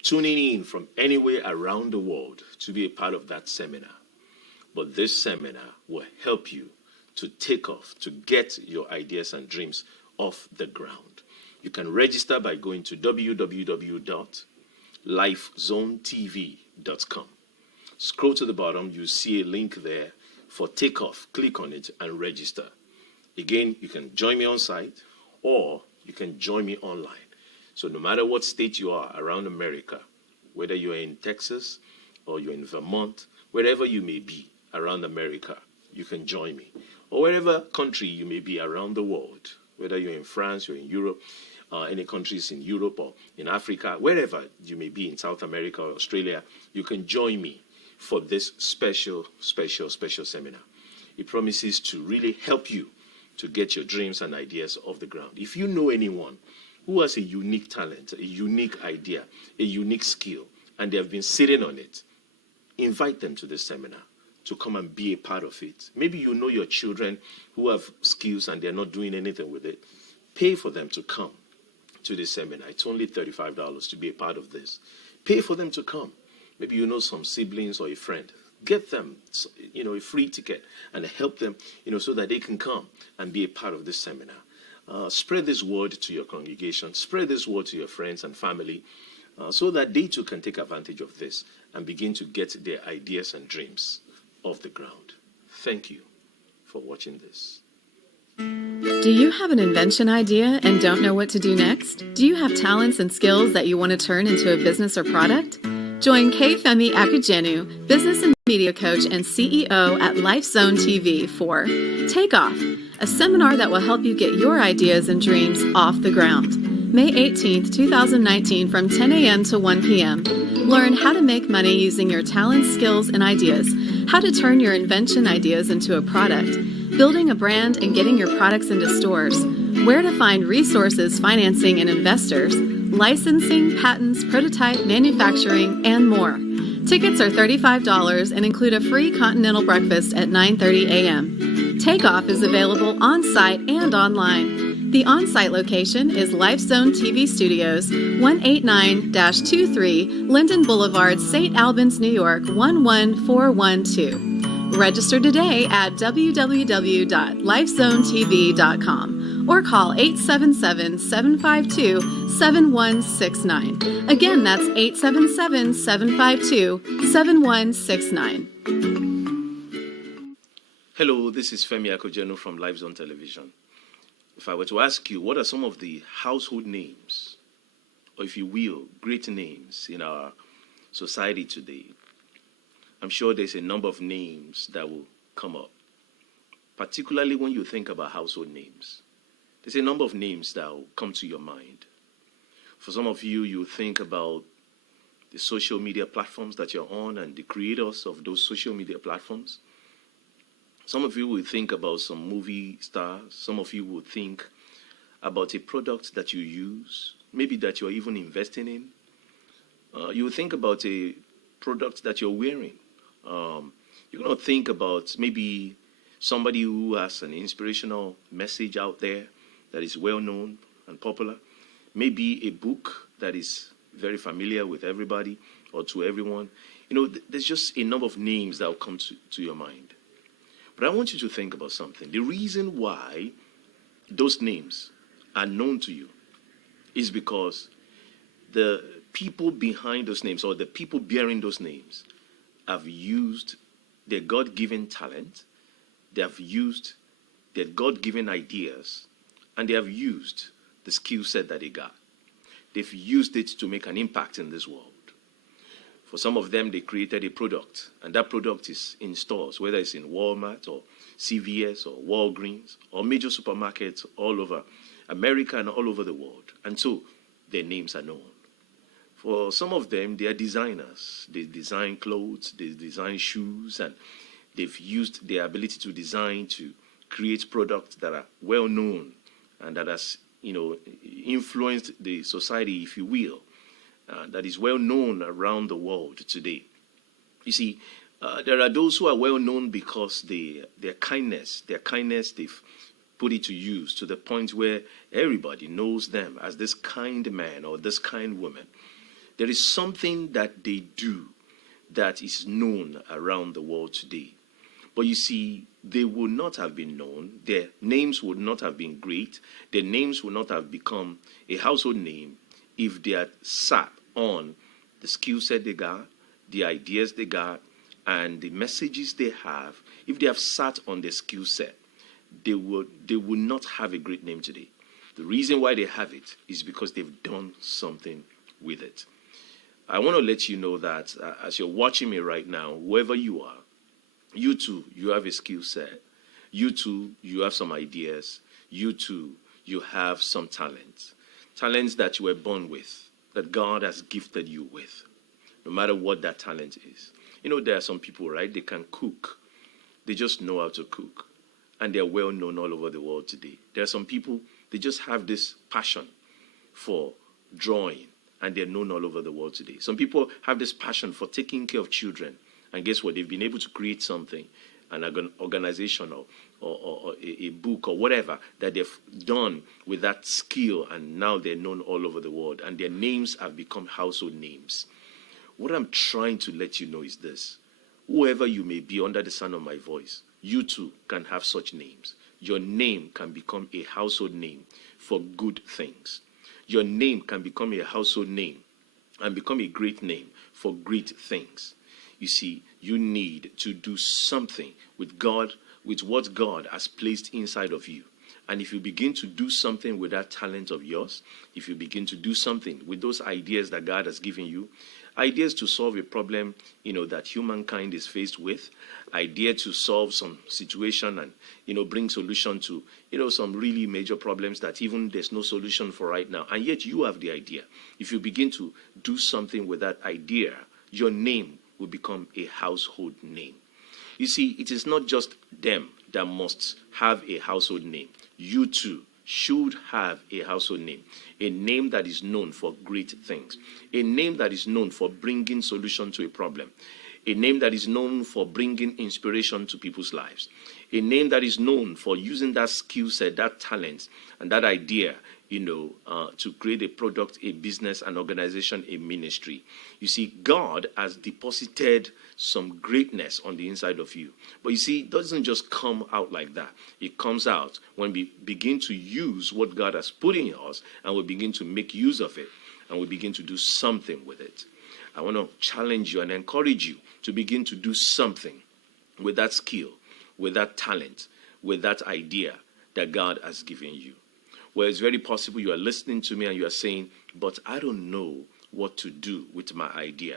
tuning in from anywhere around the world to be a part of that seminar. But this seminar will help you to take off, to get your ideas and dreams off the ground. You can register by going to www.lifezonetv.com. Scroll to the bottom, you see a link there for takeoff. Click on it and register. Again, you can join me on site or you can join me online. So no matter what state you are around America, whether you're in Texas or you're in Vermont, wherever you may be around America, you can join me. Or wherever country you may be around the world, whether you're in France, you're in Europe, any countries in Europe or in Africa, wherever you may be in South America or Australia, you can join me for this special seminar. It promises to really help you to get your dreams and ideas off the ground. If you know anyone who has a unique talent, a unique idea, a unique skill, and they have been sitting on it, invite them to this seminar to come and be a part of it. Maybe you know your children who have skills and they're not doing anything with it. Pay for them to come to this seminar. It's only $35 to be a part of this. Pay for them to come. Maybe you know some siblings or a friend. Get them, a free ticket and help them, so that they can come and be a part of this seminar. Spread this word to your congregation. Spread this word to your friends and family so that they too can take advantage of this and begin to get their ideas and dreams off the ground. Thank you for watching this. Do you have an invention idea and don't know what to do next? Do you have talents and skills that you want to turn into a business or product? Join Kayfemi Akujenu, business and media coach and CEO at LifeZone TV for Take Off, a seminar that will help you get your ideas and dreams off the ground. May 18th, 2019 from 10 a.m. to 1 p.m. Learn how to make money using your talents, skills, and ideas, how to turn your invention ideas into a product, building a brand and getting your products into stores, where to find resources, financing, and investors, licensing, patents, prototype, manufacturing, and more. Tickets are $35 and include a free continental breakfast at 9:30 a.m. Takeoff is available on-site and online. The on-site location is LifeZone TV Studios, 189-23 Linden Boulevard, St. Albans, New York, 11412. Register today at www.lifezonetv.com or call 877-752-7169. Again, that's 877-752-7169. Hello, this is Femi Akujenu from LifeZone Television. If I were to ask you, what are some of the household names, or if you will, great names in our society today? I'm sure there's a number of names that will come up, particularly when you think about household names. There's a number of names that will come to your mind. For some of you, you think about the social media platforms that you're on and the creators of those social media platforms. Some of you will think about some movie stars. Some of you will think about a product that you use, maybe that you're even investing in. You will think about a product that you're wearing. You're going to think about maybe somebody who has an inspirational message out there that is well known and popular. Maybe a book that is very familiar with everybody or to everyone. There's just a number of names that will come to your mind. But I want you to think about something. The reason why those names are known to you is because the people behind those names, or the people bearing those names, have used their God-given talent, they have used their God-given ideas, and they have used the skill set that they got. They've used it to make an impact in this world. For some of them, they created a product, and that product is in stores, whether it's in Walmart or CVS or Walgreens or major supermarkets all over America and all over the world. And so their names are known. For some of them, they are designers. They design clothes, they design shoes, and they've used their ability to design to create products that are well known and that has, influenced the society, if you will, that is well known around the world today. You see, there are those who are well known because their kindness, they've put it to use to the point where everybody knows them as this kind man or this kind woman. There is something that they do that is known around the world today. But you see, they would not have been known. Their names would not have been great. Their names would not have become a household name if they had sat on the skill set they got, the ideas they got, and the messages they have. If they have sat on their skill set, they would not have a great name today. The reason why they have it is because they've done something with it. I want to let you know that as you're watching me right now, whoever you are, you too, you have a skill set. You too, you have some ideas. You too, you have some talents. Talents that you were born with, that God has gifted you with, no matter what that talent is. There are some people, right? They can cook. They just know how to cook. And they're well known all over the world today. There are some people, they just have this passion for drawing, and they're known all over the world today. Some people have this passion for taking care of children. And guess what? They've been able to create something, an organization or a book or whatever that they've done with that skill, and now they're known all over the world. And their names have become household names. What I'm trying to let you know is this. Whoever you may be under the sound of my voice, you too can have such names. Your name can become a household name for good things. Your name can become a household name and become a great name for great things. You see, you need to do something with God, with what God has placed inside of you. And if you begin to do something with that talent of yours, if you begin to do something with those ideas that God has given you, ideas to solve a problem, that humankind is faced with, idea to solve some situation and, bring solution to, some really major problems that even there's no solution for right now. And yet you have the idea. If you begin to do something with that idea, your name will become a household name. You see, it is not just them that must have a household name. You too should have a household name, a name that is known for great things, a name that is known for bringing solution to a problem, a name that is known for bringing inspiration to people's lives, a name that is known for using that skill set, that talent, and that idea, to create a product, a business, an organization, a ministry. You see, God has deposited some greatness on the inside of you. But you see, it doesn't just come out like that. It comes out when we begin to use what God has put in us, and we begin to make use of it, and we begin to do something with it. I want to challenge you and encourage you to begin to do something with that skill, with that talent, with that idea that God has given you. Well, it's very possible you are listening to me and you are saying, but I don't know what to do with my idea.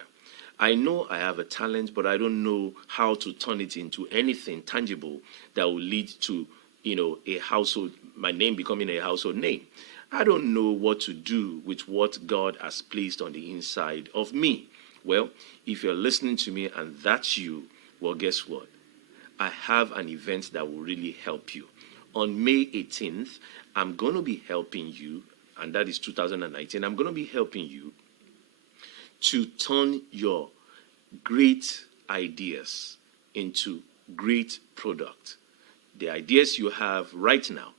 I know I have a talent, but I don't know how to turn it into anything tangible that will lead to, a household, my name becoming a household name. I don't know what to do with what God has placed on the inside of me. Well, if you're listening to me and that's you, well, guess what? I have an event that will really help you. On May 18th, I'm going to be helping you, and that is 2019. I'm going to be helping you to turn your great ideas into great product. The ideas you have right now,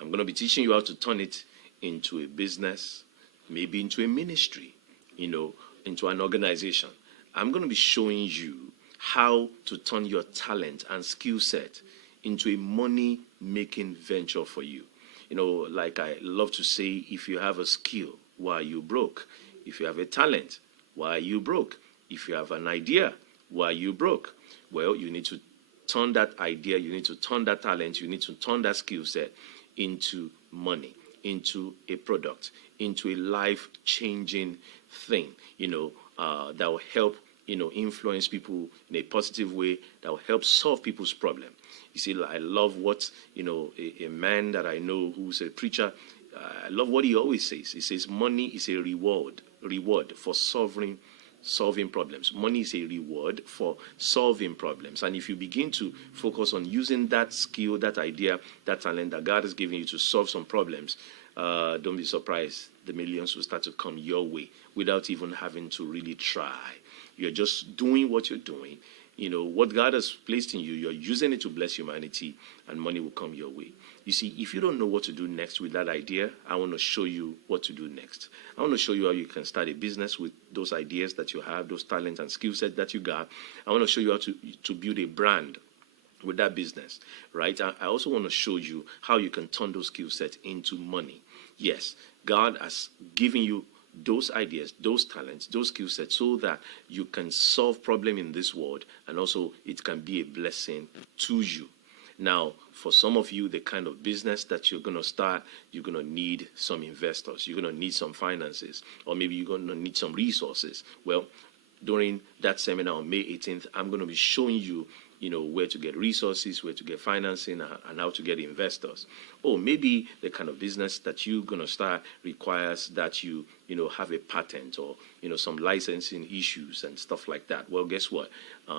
I'm going to be teaching you how to turn it into a business, maybe into a ministry, into an organization. I'm going to be showing you how to turn your talent and skill set into a money-making venture for you. like I love to say, if you have a skill, why are you broke? If you have a talent, why are you broke? If you have an idea, why are you broke? Well, you need to turn that idea, you need to turn that talent, you need to turn that skill set into money, into a product, into a life-changing thing, that will help, influence people in a positive way, that will help solve people's problem. You see, I love what, a man that I know who's a preacher, I love what he always says. He says, money is a reward for solving problems. Money is a reward for solving problems. And if you begin to focus on using that skill, that idea, that talent that God has given you to solve some problems, don't be surprised. The millions will start to come your way without even having to really try. You're just doing what you're doing. What God has placed in you, you're using it to bless humanity, and money will come your way. You see, if you don't know what to do next with that idea, I want to show you what to do next. I want to show you how you can start a business with those ideas that you have, those talents and skill sets that you got. I want to show you how to build a brand with that business, right? I also want to show you how you can turn those skill sets into money. Yes, God has given you those ideas, those talents, those skill sets, so that you can solve problems in this world, and also it can be a blessing to you. Now, for some of you, the kind of business that you're going to start, you're going to need some investors, you're going to need some finances, or maybe you're going to need some resources. Well, during that seminar on May 18th, I'm going to be showing you, where to get resources, where to get financing, and how to get investors. Or maybe the kind of business that you're going to start requires that you have a patent, or, some licensing issues and stuff like that. Well, guess what?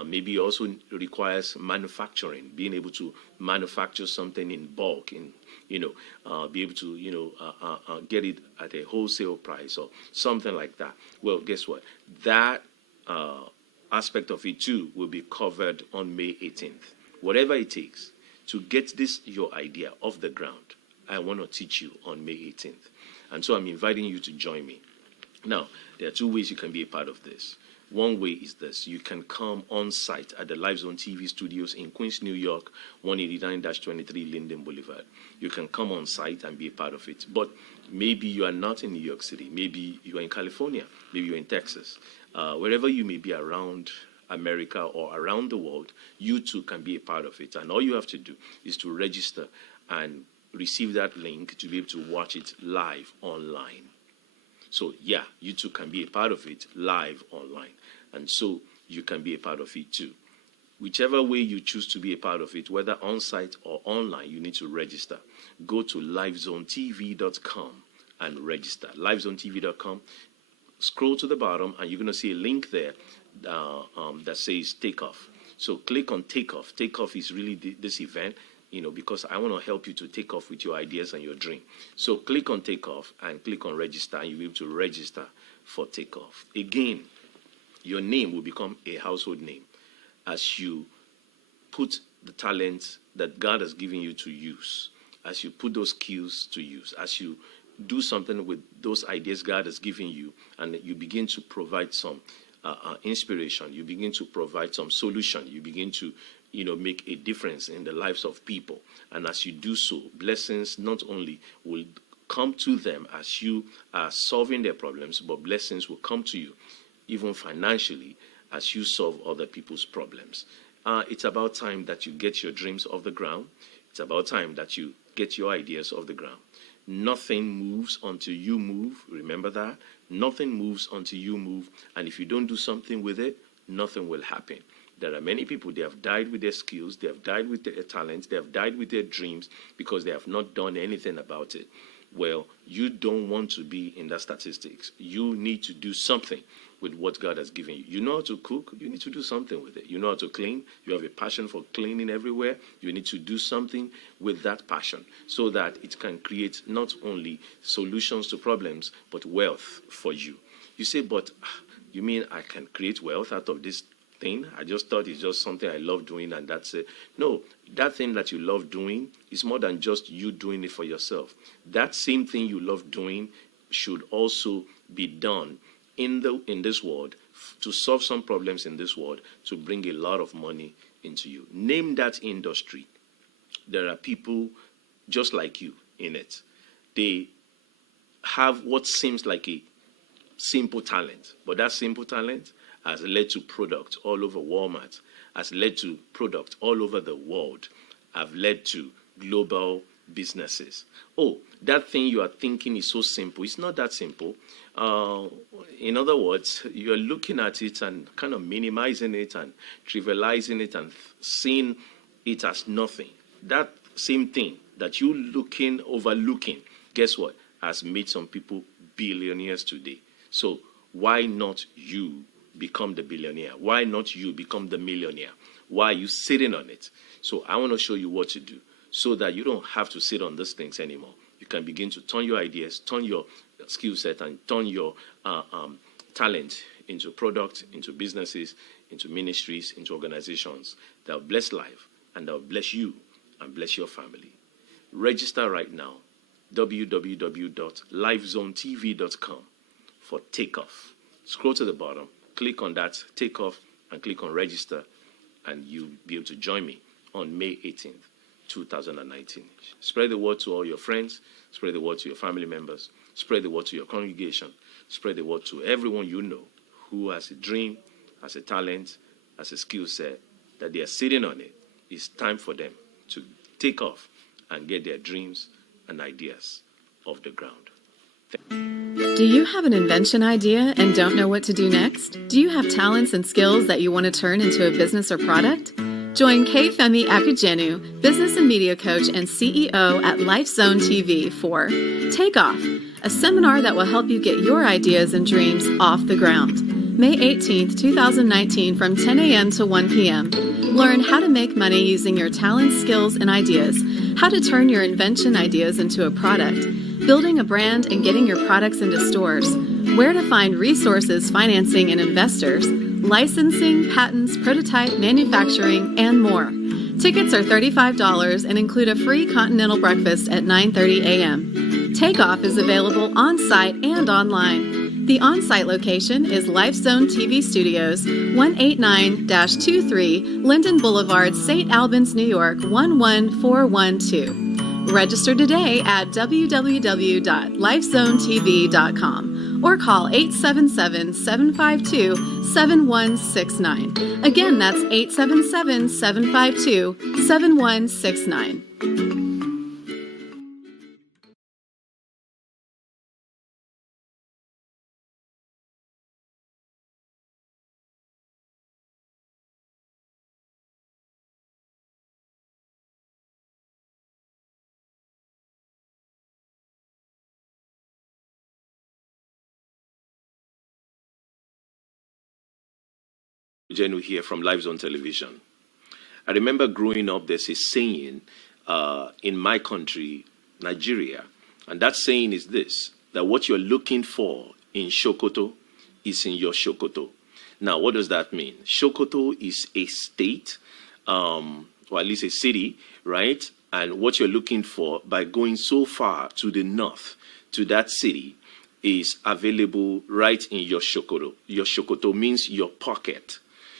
Maybe it also requires manufacturing, being able to manufacture something in bulk, be able to, get it at a wholesale price or something like that. Well, guess what? That aspect of it too will be covered on May 18th. Whatever it takes to get your idea off the ground, I want to teach you on May 18th. And so I'm inviting you to join me. Now, there are two ways you can be a part of this. One way is this. You can come on site at the LiveZone TV studios in Queens, New York, 189-23 Linden Boulevard. You can come on site and be a part of it. But maybe you are not in New York City. Maybe you are in California. Maybe you're in Texas. Wherever you may be around America or around the world, you too can be a part of it. And all you have to do is to register and receive that link to be able to watch it live online. So, yeah, you too can be a part of it live online. And so you can be a part of it too. Whichever way you choose to be a part of it, whether on-site or online, you need to register. Go to livezonetv.com and register. livezonetv.com. Scroll to the bottom, and you're going to see a link there that says Takeoff. So click on Takeoff. Takeoff is really this event, because I want to help you to take off with your ideas and your dream. So click on Takeoff and click on Register, and you'll be able to register for Takeoff. Again, your name will become a household name as you put the talent that God has given you to use, as you put those skills to use, as you do something with those ideas God has given you, and you begin to provide some inspiration, you begin to provide some solution, you begin to make a difference in the lives of people. And as you do so, blessings not only will come to them as you are solving their problems, but blessings will come to you even financially as you solve other people's problems. It's about time that you get your dreams off the ground. It's about time that you get your ideas off the ground. Nothing moves until you move. Remember that. Nothing moves until you move. And if you don't do something with it, nothing will happen. There are many people, they have died with their skills, they have died with their talents, they have died with their dreams because they have not done anything about it. Well, you don't want to be in that statistics. You need to do something with what God has given you. You know how to cook, you need to do something with it. You know how to clean, you have a passion for cleaning everywhere, you need to do something with that passion so that it can create not only solutions to problems, but wealth for you. You say, but you mean I can create wealth out of this thing? I just thought it's just something I love doing and that's it. No, that thing that you love doing is more than just you doing it for yourself. That same thing you love doing should also be done in this world to solve some problems in this world, to bring a lot of money into you. Name that industry. There are people just like you. in it. They have what seems like a simple talent, but that simple talent has led to product all over Walmart, has led to product all over the world, have led to global businesses. Oh, that thing you are thinking is so simple. It's not that simple. In other words, you're looking at it and kind of minimizing it and trivializing it and seeing it as nothing. That same thing that you overlooking, guess what, has made some people billionaires today. So why not you become the billionaire? Why not you become the millionaire? Why are you sitting on it? So I want to show you what to do so that you don't have to sit on these things anymore. You can begin to turn your ideas, turn your skill set, and turn your talent into products, into businesses, into ministries, into organizations that will bless life and that will bless you and bless your family. Register right now, www.lifezonetv.com for Takeoff. Scroll to the bottom, click on that Takeoff, and click on Register, and you'll be able to join me on May 18th, 2019. Spread the word to all your friends, spread the word to your family members, spread the word to your congregation, spread the word to everyone you know who has a dream, has a talent, has a skill set, that they are sitting on it. It's time for them to take off and get their dreams and ideas off the ground. Do you have an invention idea and don't know what to do next? Do you have talents and skills that you want to turn into a business or product? Join Kayfemi Akujenu, business and media coach and CEO at LifeZone TV for Take Off, a seminar that will help you get your ideas and dreams off the ground. May 18th, 2019 from 10 a.m. to 1 p.m. Learn how to make money using your talents, skills, and ideas, how to turn your invention ideas into a product, building a brand and getting your products into stores, where to find resources, financing, and investors, licensing, patents, prototype, manufacturing, and more. Tickets are $35 and include a free continental breakfast at 9:30 a.m. Takeoff is available on-site and online. The on-site location is LifeZone TV Studios, 189-23 Linden Boulevard, St. Albans, New York, 11412. Register today at www.lifezonetv.com or call 877-752-7169. Again, that's 877-752-7169. Jenu here from LifeZone Television. I remember growing up, there's a saying in my country, Nigeria, and that saying is this, that what you're looking for in Sokoto is in your Sokoto. Now, what does that mean? Sokoto is a state, or at least a city, right? And what you're looking for by going so far to the north to that city is available right in your Sokoto. Your Sokoto means your pocket.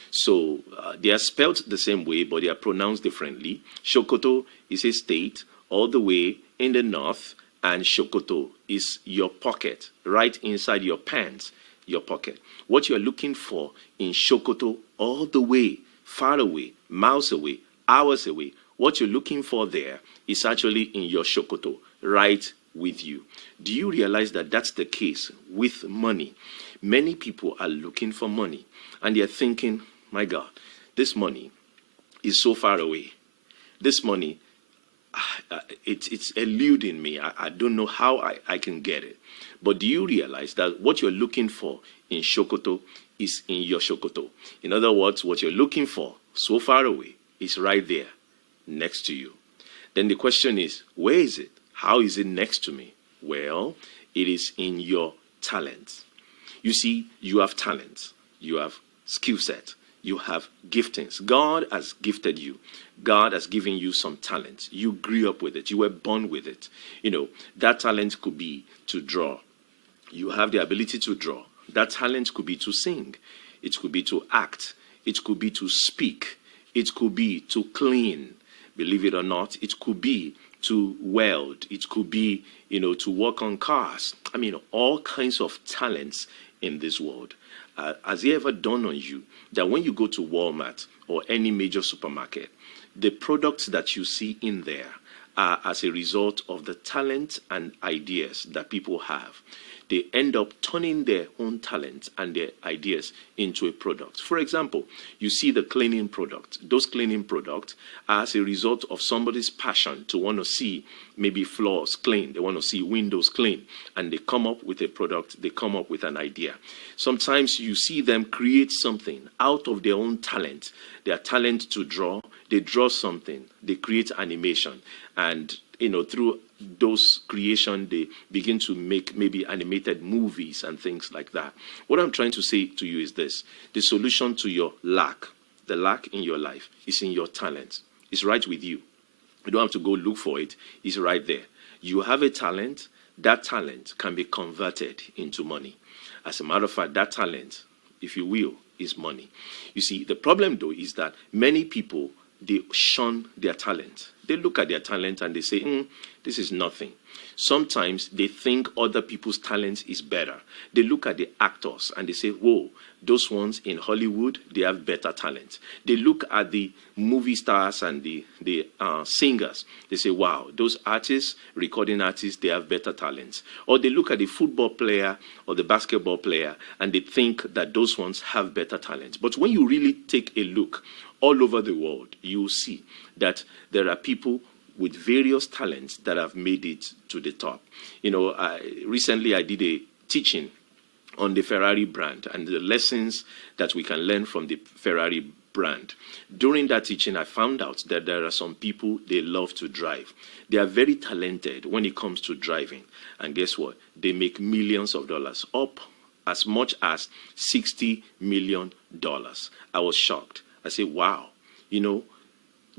So they are spelled the same way, but they are pronounced differently. Sokoto is a state all the way in the north, and Sokoto is your pocket, right inside your pants, your pocket. What you're looking for in Sokoto, all the way, far away, miles away, hours away, what you're looking for there is actually in your Sokoto, right with you. Do you realize that that's the case with money? Many people are looking for money, and they're thinking, my God, this money is so far away. This money, it's eluding me. I don't know how I can get it. But do you realize that what you're looking for in Sokoto is in your Sokoto? In other words, what you're looking for so far away is right there next to you. Then the question is, where is it? How is it next to me? Well, it is in your talent. You see, you have talent. You have skill set. You have giftings. God has gifted you. God has given you some talent. You grew up with it. You were born with it. You know, that talent could be to draw. You have the ability to draw. That talent could be to sing. It could be to act. It could be to speak. It could be to clean. Believe it or not, it could be to weld. It could be, to work on cars. I mean, all kinds of talents in this world. Has it ever dawned on you that when you go to Walmart or any major supermarket, the products that you see in there are as a result of the talent and ideas that people have? They end up turning their own talent and their ideas into a product. For example, you see the cleaning product. Those cleaning products are as a result of somebody's passion to want to see maybe floors clean. They want to see windows clean. And they come up with a product. They come up with an idea. Sometimes you see them create something out of their own talent. Their talent to draw. They draw something. They create animation. And, through those creation, they begin to make maybe animated movies and things like that. What I'm trying to say to you is this: the solution to your lack, the lack in your life, is in your talent. It's right with you. You don't have to go look for it. It's right there. You have a talent. That talent can be converted into money. As a matter of fact, that talent, if you will, is money. You see, the problem though is that many people, they shun their talent. They look at their talent and they say, this is nothing. Sometimes they think other people's talent is better. They look at the actors and they say, whoa, those ones in Hollywood, they have better talent. They look at the movie stars and the singers. They say, wow, those artists, recording artists, they have better talents. Or they look at the football player or the basketball player and they think that those ones have better talent. But when you really take a look all over the world, you will see that there are people with various talents that have made it to the top. Recently I did a teaching on the Ferrari brand and the lessons that we can learn from the Ferrari brand. During that teaching, I found out that there are some people, they love to drive. They are very talented when it comes to driving. And guess what? They make millions of dollars, up as much as $60 million. I was shocked. I said, wow,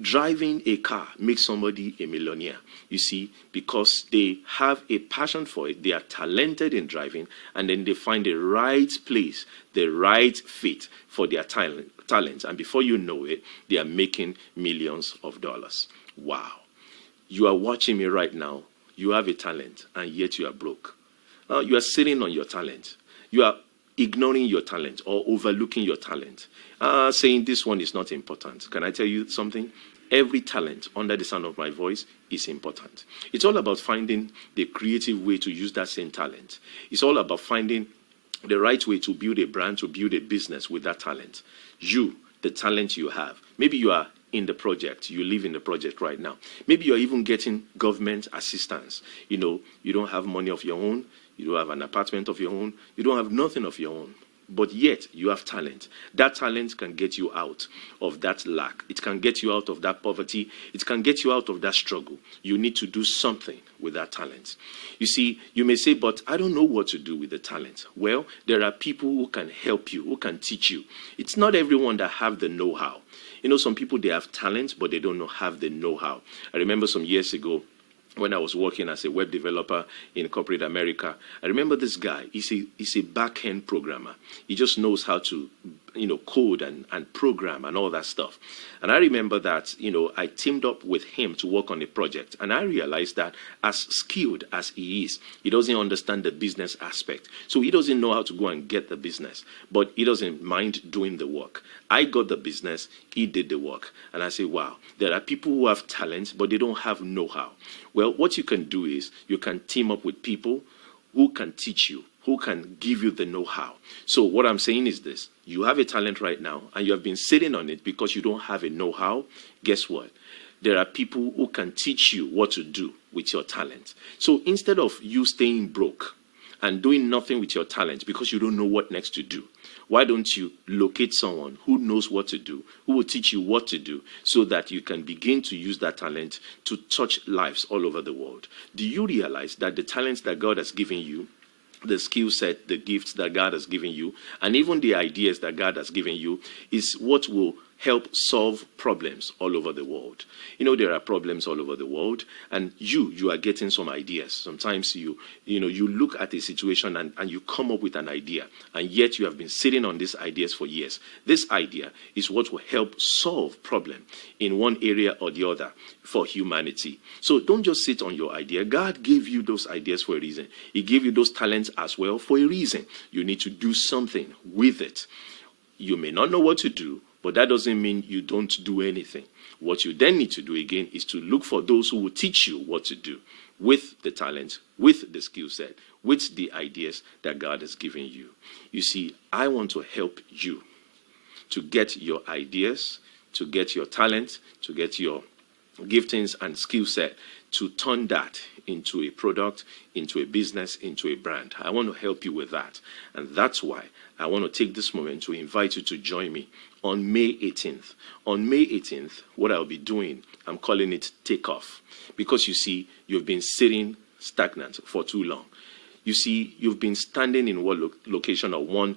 driving a car makes somebody a millionaire, you see, because they have a passion for it. They are talented in driving, and then they find the right place, the right fit for their talent. And before you know it, they are making millions of dollars. Wow. You are watching me right now. You have a talent, and yet you are broke. You are sitting on your talent. You are ignoring your talent or overlooking your talent, saying this one is not important. Can I tell you something? Every talent under the sound of my voice is important. It's all about finding the creative way to use that same talent. It's all about finding the right way to build a brand, to build a business with that talent. You, the talent you have. Maybe you are in the project. You live in the project right now. Maybe you're even getting government assistance. You don't have money of your own. You don't have an apartment of your own. You don't have nothing of your own. But yet, you have talent. That talent can get you out of that lack. It can get you out of that poverty. It can get you out of that struggle. You need to do something with that talent. You see, you may say, but I don't know what to do with the talent. Well, there are people who can help you, who can teach you. It's not everyone that have the know-how. Some people, they have talent, but they don't have the know-how. I remember some years ago, when I was working as a web developer in corporate America, I remember this guy. He's a back-end programmer. He just knows how to, code and program and all that stuff. And I remember that, I teamed up with him to work on a project. And I realized that as skilled as he is, he doesn't understand the business aspect. So he doesn't know how to go and get the business, but he doesn't mind doing the work. I got the business, he did the work. And I say, wow, there are people who have talent, but they don't have know-how. Well, what you can do is you can team up with people who can teach you, who can give you the know-how. So what I'm saying is this: you have a talent right now, and you have been sitting on it because you don't have a know-how. Guess what? There are people who can teach you what to do with your talent. So instead of you staying broke and doing nothing with your talent because you don't know what next to do, why don't you locate someone who knows what to do, who will teach you what to do, so that you can begin to use that talent to touch lives all over the world? Do you realize that the talents that God has given you, the skill set, the gifts that God has given you, and even the ideas that God has given you, is what will help solve problems all over the world. You know, there are problems all over the world, and you are getting some ideas. Sometimes you look at a situation and you come up with an idea, and yet you have been sitting on these ideas for years. This idea is what will help solve problem in one area or the other for humanity. So don't just sit on your idea. God gave you those ideas for a reason. He gave you those talents as well for a reason. You need to do something with it. You may not know what to do, but that doesn't mean you don't do anything. What you then need to do again is to look for those who will teach you what to do with the talent, with the skill set, with the ideas that God has given you. You see, I want to help you to get your ideas, to get your talent, to get your giftings and skill set, to turn that into a product, into a business, into a brand. I want to help you with that. And that's why I want to take this moment to invite you to join me on May 18th. On May 18th, what I'll be doing, I'm calling it Takeoff. Because you see, you've been sitting stagnant for too long. You see, you've been standing in one location or one,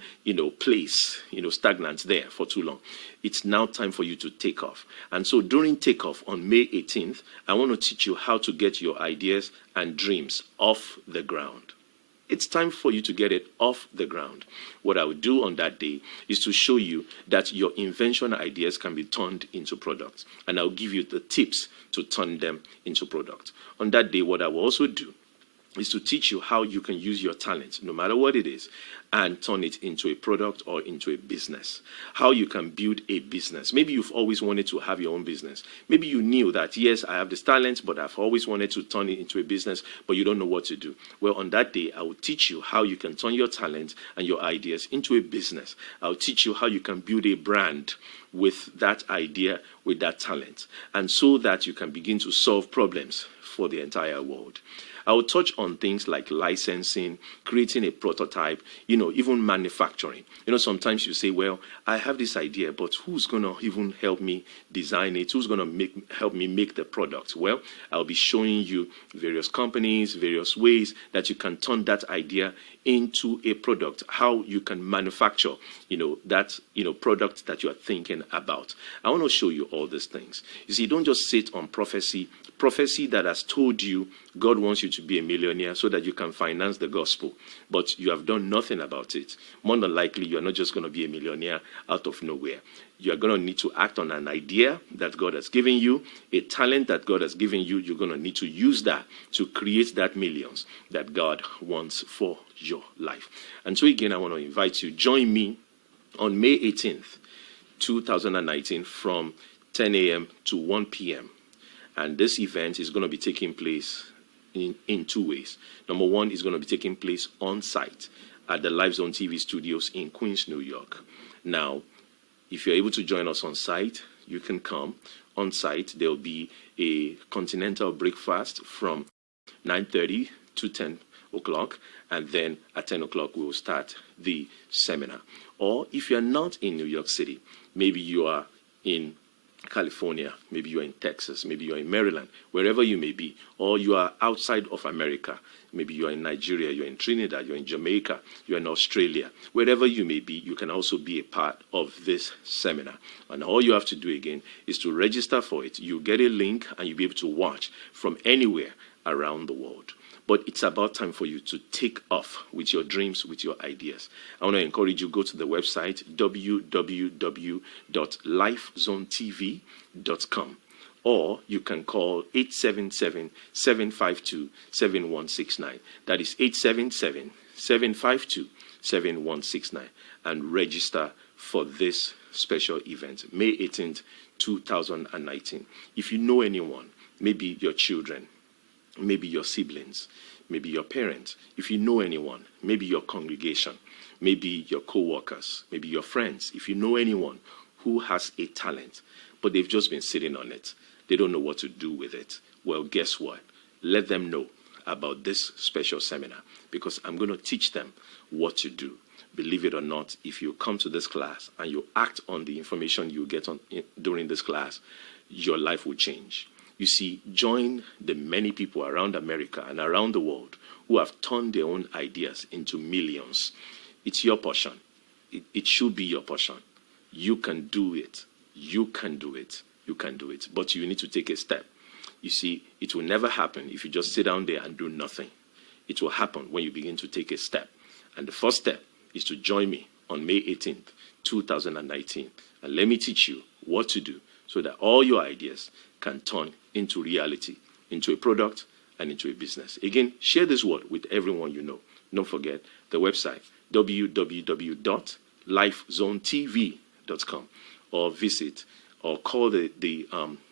place, stagnant there for too long. It's now time for you to take off. And so during takeoff on May 18th, I want to teach you how to get your ideas and dreams off the ground. It's time for you to get it off the ground. What I will do on that day is to show you that your invention ideas can be turned into products. And I'll give you the tips to turn them into products. On that day, what I will also do is to teach you how you can use your talent, no matter what it is, and turn it into a product or into a business. How you can build a business. Maybe you've always wanted to have your own business. Maybe you knew that, yes, I have this talent, but I've always wanted to turn it into a business, but you don't know what to do. Well, on that day, I will teach you how you can turn your talent and your ideas into a business. I'll teach you how you can build a brand with that idea, with that talent, and so that you can begin to solve problems for the entire world. I will touch on things like licensing, creating a prototype, even manufacturing. Sometimes you say, well, I have this idea, but who's going to even help me design it? Who's going to help me make the product? Well, I'll be showing you various companies, various ways that you can turn that idea into a product, how you can manufacture, that, product that you are thinking about. I want to show you all these things. You see, don't just sit on prophecy that has told you God wants you to be a millionaire so that you can finance the gospel, but you have done nothing about it. More than likely, you are not just going to be a millionaire out of nowhere. You are going to need to act on an idea that God has given you, a talent that God has given you. You're going to need to use that to create that millions that God wants for your life. And so again, I want to invite you, join me on May 18th, 2019 from 10 a.m. to 1 p.m. And this event is going to be taking place in two ways. Number one, is going to be taking place on site at the Live Zone TV studios in Queens, New York. Now, if you're able to join us on site, you can come on site. There'll be a continental breakfast from 9:30 to 10 o'clock, and then at 10 o'clock we will start the seminar. Or if you're not in New York City, maybe you are in California, maybe you're in Texas, maybe you're in Maryland, wherever you may be, or you are outside of America, maybe you're in Nigeria, you're in Trinidad, you're in Jamaica, you're in Australia, wherever you may be, you can also be a part of this seminar. And all you have to do again is to register for it. You get a link and you'll be able to watch from anywhere around the world. But it's about time for you to take off with your dreams, with your ideas. I want to encourage you, go to the website, www.lifezonetv.com. Or you can call 877-752-7169. That is 877-752-7169. And register for this special event, May 18th, 2019. If you know anyone, maybe your children, maybe your siblings, maybe your parents, if you know anyone, maybe your congregation, maybe your co-workers, maybe your friends, if you know anyone who has a talent, but they've just been sitting on it, they don't know what to do with it, well, guess what? Let them know about this special seminar, because I'm going to teach them what to do. Believe it or not, if you come to this class and you act on the information you get during this class, your life will change. You see, join the many people around America and around the world who have turned their own ideas into millions. It's your portion. It should be your portion. You can do it. You can do it. You can do it. But you need to take a step. You see, it will never happen if you just sit down there and do nothing. It will happen when you begin to take a step. And the first step is to join me on May 18th, 2019. And let me teach you what to do so that all your ideas can turn into reality, into a product, and into a business. Again, share this word with everyone you know. Don't forget the website, www.lifezonetv.com, or visit or call the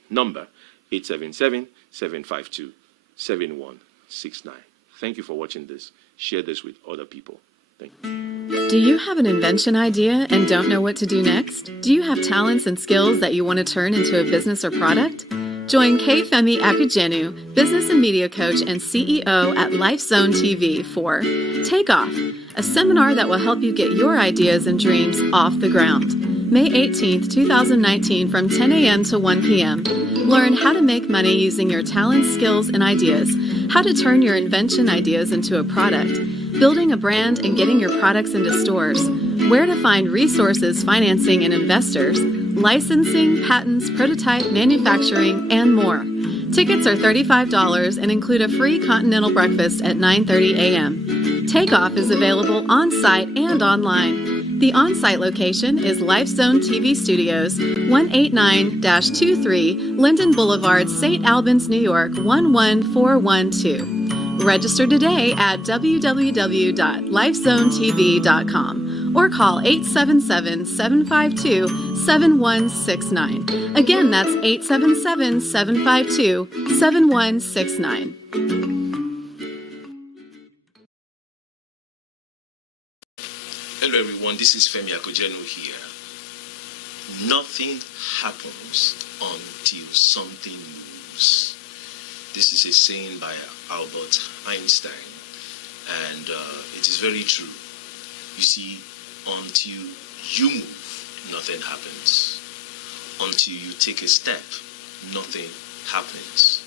number 877-752-7169. Thank you for watching this. Share this with other people. Thank you. Do you have an invention idea and don't know what to do next? Do you have talents and skills that you want to turn into a business or product? Join Kayfemi Akujenu, business and media coach and CEO at LifeZone TV for Take Off, a seminar that will help you get your ideas and dreams off the ground. May 18th, 2019 from 10 a.m. to 1 p.m. Learn how to make money using your talents, skills, and ideas, how to turn your invention ideas into a product, building a brand and getting your products into stores, where to find resources, financing, and investors, licensing, patents, prototype, manufacturing, and more. Tickets are $35 and include a free continental breakfast at 9:30 a.m. Takeoff is available on-site and online. The on-site location is LifeZone TV Studios, 189-23 Linden Boulevard, St. Albans, New York, 11412. Register today at www.lifezonetv.com or call 877-752-7169. Again, that's 877-752-7169. Hello everyone, this is Femi Akujenu here. Nothing happens until something moves. This is a saying by Albert Einstein, and it is very true. You see, until you move, nothing happens. Until you take a step, nothing happens.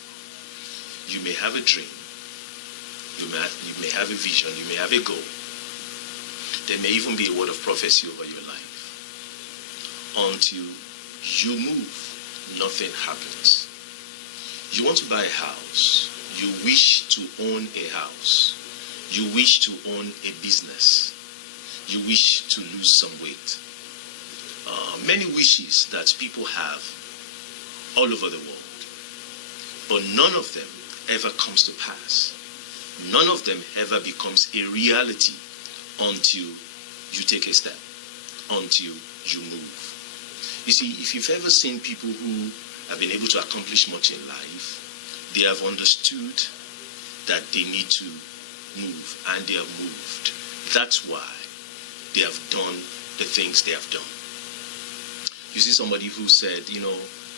You may have a dream, you may have a vision, you may have a goal. There may even be a word of prophecy over your life. Until you move, nothing happens. You want to buy a house. You wish to own a house. You wish to own a business. You wish to lose some weight. Many wishes that people have all over the world. But none of them ever comes to pass. None of them ever becomes a reality until you take a step, until you move. You see, if you've ever seen people who have been able to accomplish much in life, they have understood that they need to move, and they have moved. That's why they have done the things they have done. You see somebody who said,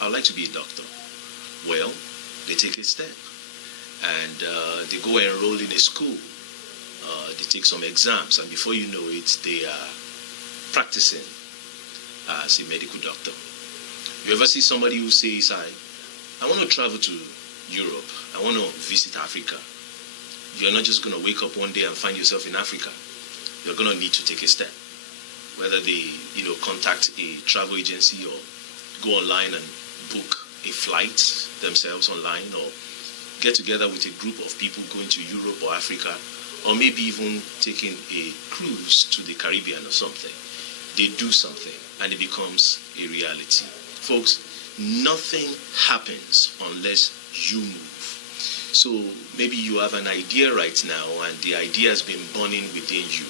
I'd like to be a doctor. Well, they take a step, and they go enroll in a school. They take some exams, and before you know it, they are practicing as a medical doctor. You ever see somebody who says, I want to travel to Europe, I want to visit Africa? You're not just going to wake up one day and find yourself in Africa. You're going to need to take a step. Whether they, contact a travel agency or go online and book a flight themselves online, or get together with a group of people going to Europe or Africa, or maybe even taking a cruise to the Caribbean or something. They do something and it becomes a reality. Folks, nothing happens unless you move. So maybe you have an idea right now and the idea has been burning within you.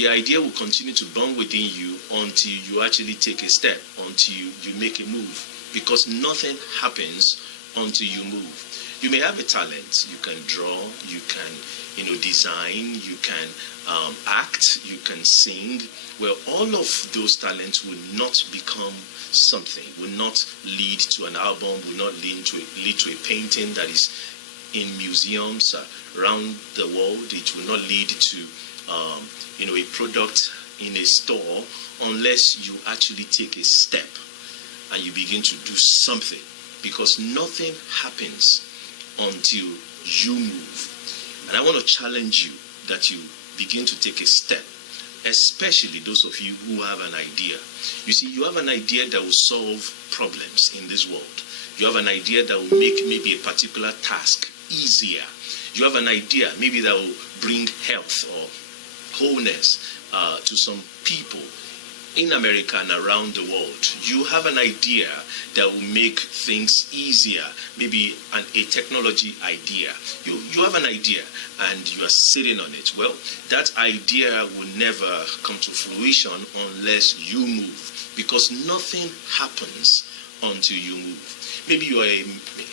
The idea will continue to burn within you until you actually take a step, until you make a move, because nothing happens until you move. You may have a talent. You can draw, you can design, you can act, you can sing. Well, all of those talents will not become something, will not lead to an album, will not lead to a painting that is in museums around the world. It will not lead to a product in a store unless you actually take a step and you begin to do something, because nothing happens until you move. And I want to challenge you that you begin to take a step especially those of you who have an idea. You see, you have an idea that will solve problems in this world. You have an idea that will make maybe a particular task easier. You have an idea maybe that will bring health or wholeness to some people in America and around the world. You have an idea that will make things easier, maybe a technology idea. You have an idea and you are sitting on it. Well, that idea will never come to fruition unless you move, because nothing happens until you move. Maybe you are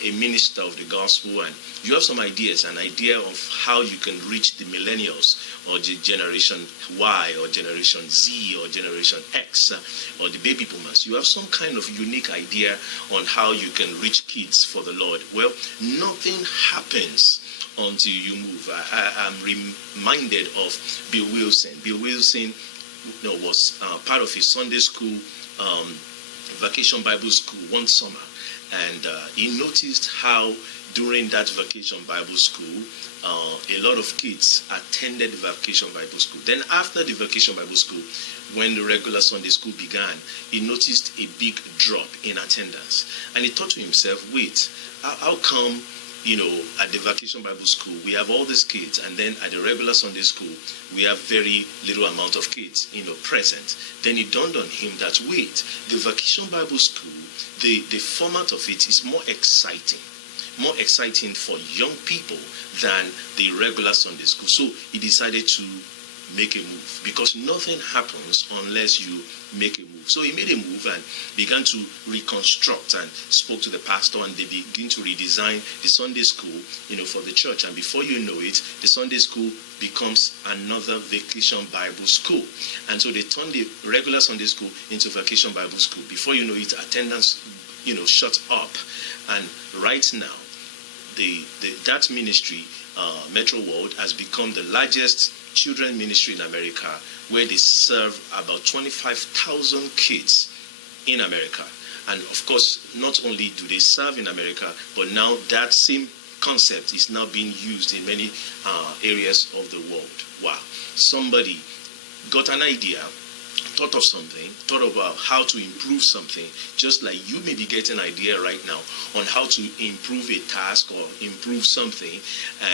a minister of the gospel and you have some ideas, an idea of how you can reach the millennials or the generation Y or generation Z or generation X or the baby boomers. You have some kind of unique idea on how you can reach kids for the Lord. Well, nothing happens until you move. I'm reminded of Bill Wilson. Bill Wilson was part of his Sunday school vacation Bible school one summer. And he noticed how during that vacation Bible school, a lot of kids attended vacation Bible school. Then after the vacation Bible school, when the regular Sunday school began, he noticed a big drop in attendance. And he thought to himself, wait, how come, at the vacation Bible school, we have all these kids, and then at the regular Sunday school, we have very little amount of kids, present. Then it dawned on him that, wait, the vacation Bible school, the format of it is more exciting for young people than the regular Sunday school. So he decided to make a move, because nothing happens unless you make a move. So he made a move and began to reconstruct and spoke to the pastor, and they begin to redesign the Sunday school, for the church. And before you know it, the Sunday school becomes another vacation Bible school. And so they turned the regular Sunday school into vacation Bible school. Before you know it, attendance, shut up. And right now, that ministry, Metro World, has become the largest children ministry in America, where they serve about 25,000 kids in America. And of course, not only do they serve in America, but now that same concept is now being used in many areas of the world. Wow. Somebody got an idea, thought of something, thought about how to improve something, just like you may be getting an idea right now on how to improve a task or improve something,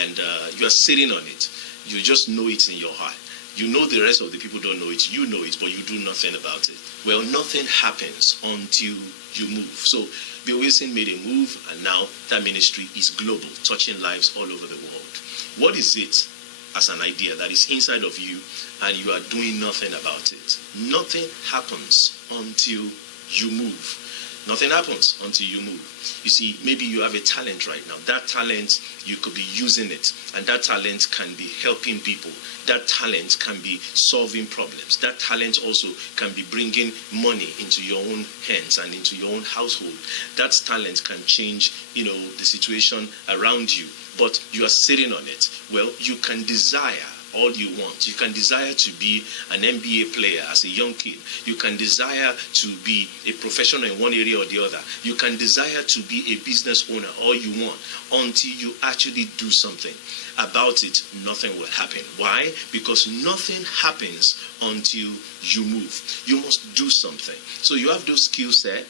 and you are sitting on it. You just know it in your heart. You know the rest of the people don't know it. You know it, but you do nothing about it. Well, nothing happens until you move. So Bill Wilson made a move, and now that ministry is global, touching lives all over the world. What is it as an idea that is inside of you and you are doing nothing about it? Nothing happens until you move. Nothing happens until you move. You see, maybe you have a talent right now. That talent, you could be using it. And that talent can be helping people. That talent can be solving problems. That talent also can be bringing money into your own hands and into your own household. That talent can change, the situation around you. But you are sitting on it. Well, you can desire all you want. You can desire to be an NBA player as a young kid. You can desire to be a professional in one area or the other. You can desire to be a business owner all you want, until you actually do something about it. Nothing will happen. Why? Because nothing happens until you move. You must do something. So you have those skill set.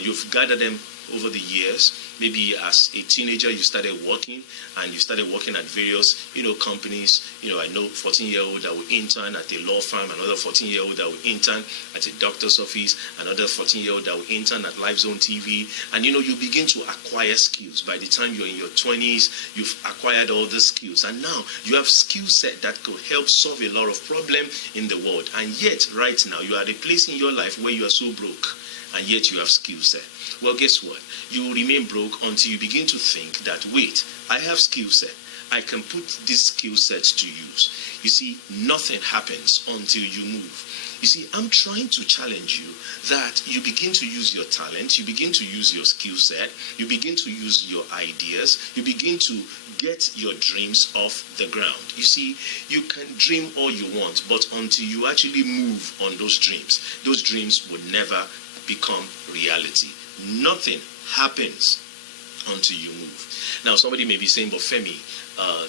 You've gathered them over the years. Maybe as a teenager, you started working, and you started working at various, companies. I know 14-year-old that will intern at a law firm, another 14-year-old that will intern at a doctor's office, another 14-year-old that will intern at LiveZone TV. And, you begin to acquire skills. By the time you're in your 20s, you've acquired all the skills. And now you have skill set that could help solve a lot of problems in the world. And yet, right now, you are at a place in your life where you are so broke, and yet you have skill set. Well, guess what? You will remain broke until you begin to think that, wait, I have skill set. I can put these skill sets to use. You see, nothing happens until you move. You see, I'm trying to challenge you that you begin to use your talent, you begin to use your skill set, you begin to use your ideas, you begin to get your dreams off the ground. You see, you can dream all you want, but until you actually move on those dreams would never become reality. Nothing happens until you move. Now, somebody may be saying, but Femi,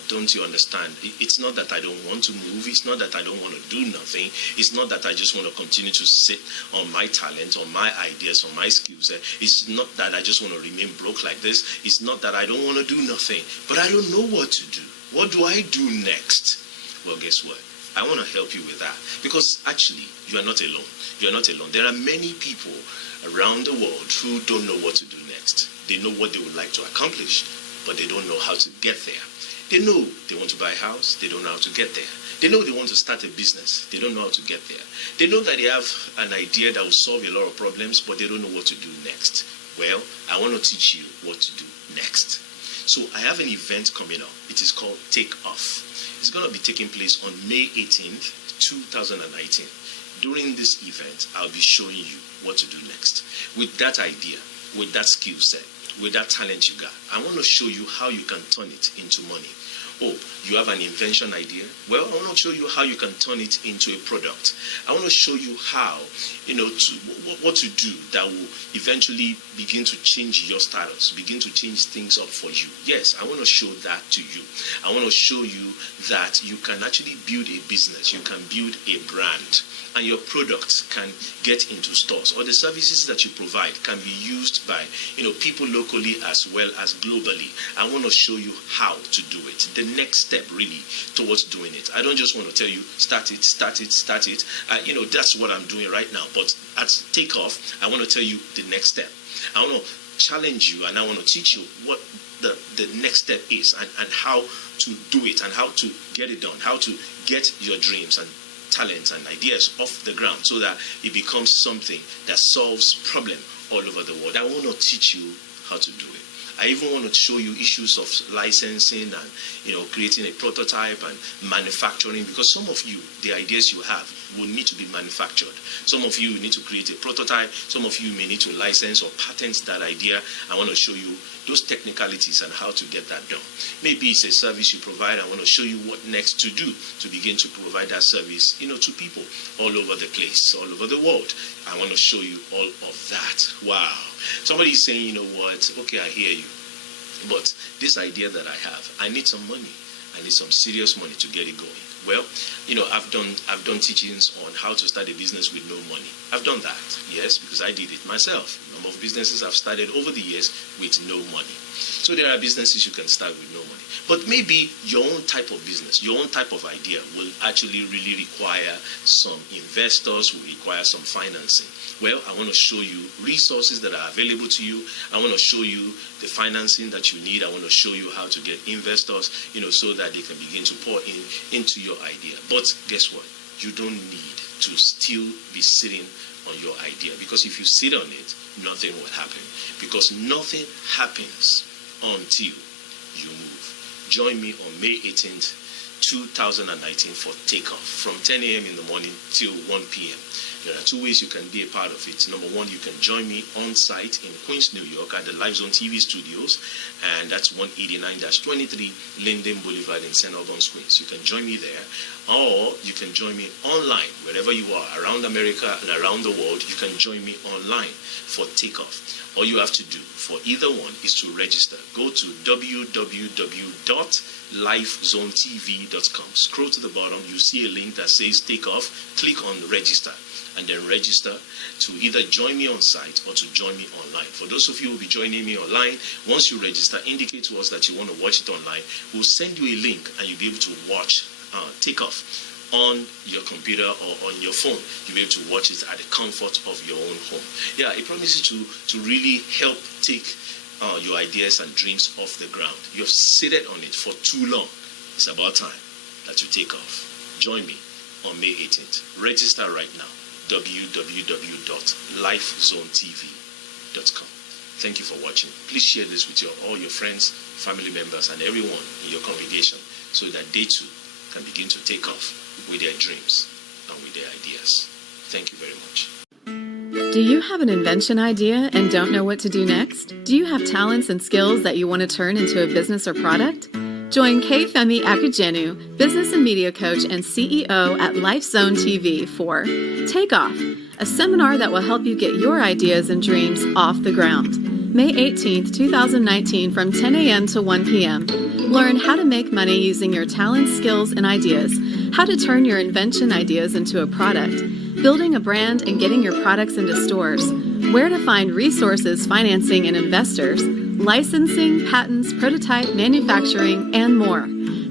don't you understand? It's not that I don't want to move. It's not that I don't want to do nothing. It's not that I just want to continue to sit on my talent, on my ideas, on my skills. It's not that I just want to remain broke like this. It's not that I don't want to do nothing, but I don't know what to do. What do I do next? Well, guess what? I want to help you with that, because actually, you are not alone. You are not alone. There are many people around the world who don't know what to do next. They know what they would like to accomplish, but they don't know how to get there. They know they want to buy a house, they don't know how to get there. They know they want to start a business, they don't know how to get there. They know that they have an idea that will solve a lot of problems, but they don't know what to do next. Well, I want to teach you what to do next. So I have an event coming up. It is called Take Off. It's going to be taking place on May 18th, 2019. During this event, I'll be showing you what to do next. With that idea, with that skill set, with that talent you got, I want to show you how you can turn it into money. Oh, you have an invention idea? Well, I want to show you how you can turn it into a product. I want to show you how, what to do that will eventually begin to change your status, begin to change things up for you. Yes, I want to show that to you. I want to show you that you can actually build a business, you can build a brand, and your products can get into stores, or the services that you provide can be used by people locally as well as globally. I want to show you how to do it. The next step really towards doing it. I don't just want to tell you start it. That's what I'm doing right now. But at Takeoff, I want to tell you the next step. I want to challenge you, and I want to teach you what the next step is, and how to do it, and how to get it done, how to get your dreams and talents and ideas off the ground so that it becomes something that solves problems all over the world. I want to teach you how to do it. I even want to show you issues of licensing and creating a prototype and manufacturing, because some of you, the ideas you have will need to be manufactured. Some of you need to create a prototype. Some of you may need to license or patent that idea. I want to show you those technicalities and how to get that done. Maybe it's a service you provide. I want to show you what next to do to begin to provide that service, to people all over the place, all over the world. I want to show you all of that. Wow. Somebody is saying, okay, I hear you. But this idea that I have, I need some money. I need some serious money to get it going. Well, I've done teachings on how to start a business with no money. I've done that, yes, because I did it myself. A number of businesses I've started over the years with no money. So there are businesses you can start with no money. But maybe your own type of business, your own type of idea will actually really require some investors, will require some financing. Well, I want to show you resources that are available to you. I want to show you the financing that you need. I want to show you how to get investors, so that they can begin to pour into your idea. But guess what? You don't need to still be sitting on your idea, because if you sit on it, nothing will happen. Because nothing happens until you move. Join me on May 18th, 2019 for Takeoff from 10 a.m. in the morning till 1 p.m. There are two ways you can be a part of it. Number one, you can join me on site in Queens, New York at the Live Zone TV studios, and that's 189-23 Linden Boulevard in St. Albans, Queens. You can join me there, or you can join me online wherever you are around America and around the world. You can join me online for Takeoff. All you have to do for either one is to register. Go to www.lifezonetv.com. Scroll to the bottom, you see a link that says Takeoff. Click on register, and then register to either join me on site or to join me online. For those of you who will be joining me online, once you register, indicate to us that you want to watch it online. We'll send you a link, and you'll be able to watch Takeoff on your computer or on your phone. You'll be able to watch it at the comfort of your own home. Yeah, it promises to really help take your ideas and dreams off the ground. You have seated on it for too long. It's about time that you take off. Join me on May 18th. Register right now. www.lifezonetv.com. Thank you for watching. Please share this with all your friends, family members, and everyone in your congregation so that they too can begin to take off with their dreams and with their ideas. Thank you very much. Do you have an invention idea and don't know what to do next? Do you have talents and skills that you want to turn into a business or product? Join Femi Akujenu, business and media coach and CEO at Live Zone TV for Take Off, a seminar that will help you get your ideas and dreams off the ground. May 18th, 2019 from 10 a.m. to 1 p.m. Learn how to make money using your talents, skills, and ideas, how to turn your invention ideas into a product, building a brand and getting your products into stores, where to find resources, financing, and investors, licensing, patents, prototype, manufacturing, and more.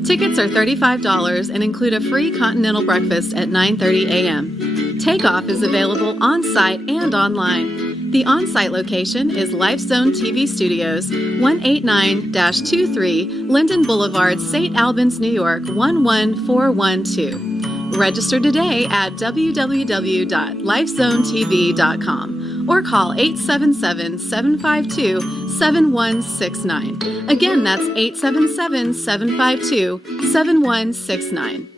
Tickets are $35 and include a free continental breakfast at 9:30 a.m. Takeoff is available on-site and online. The on-site location is Lifezone TV Studios, 189-23 Linden Boulevard, St. Albans, New York, 11412. Register today at www.lifezonetv.com or call 877-752-7169. Again, that's 877-752-7169.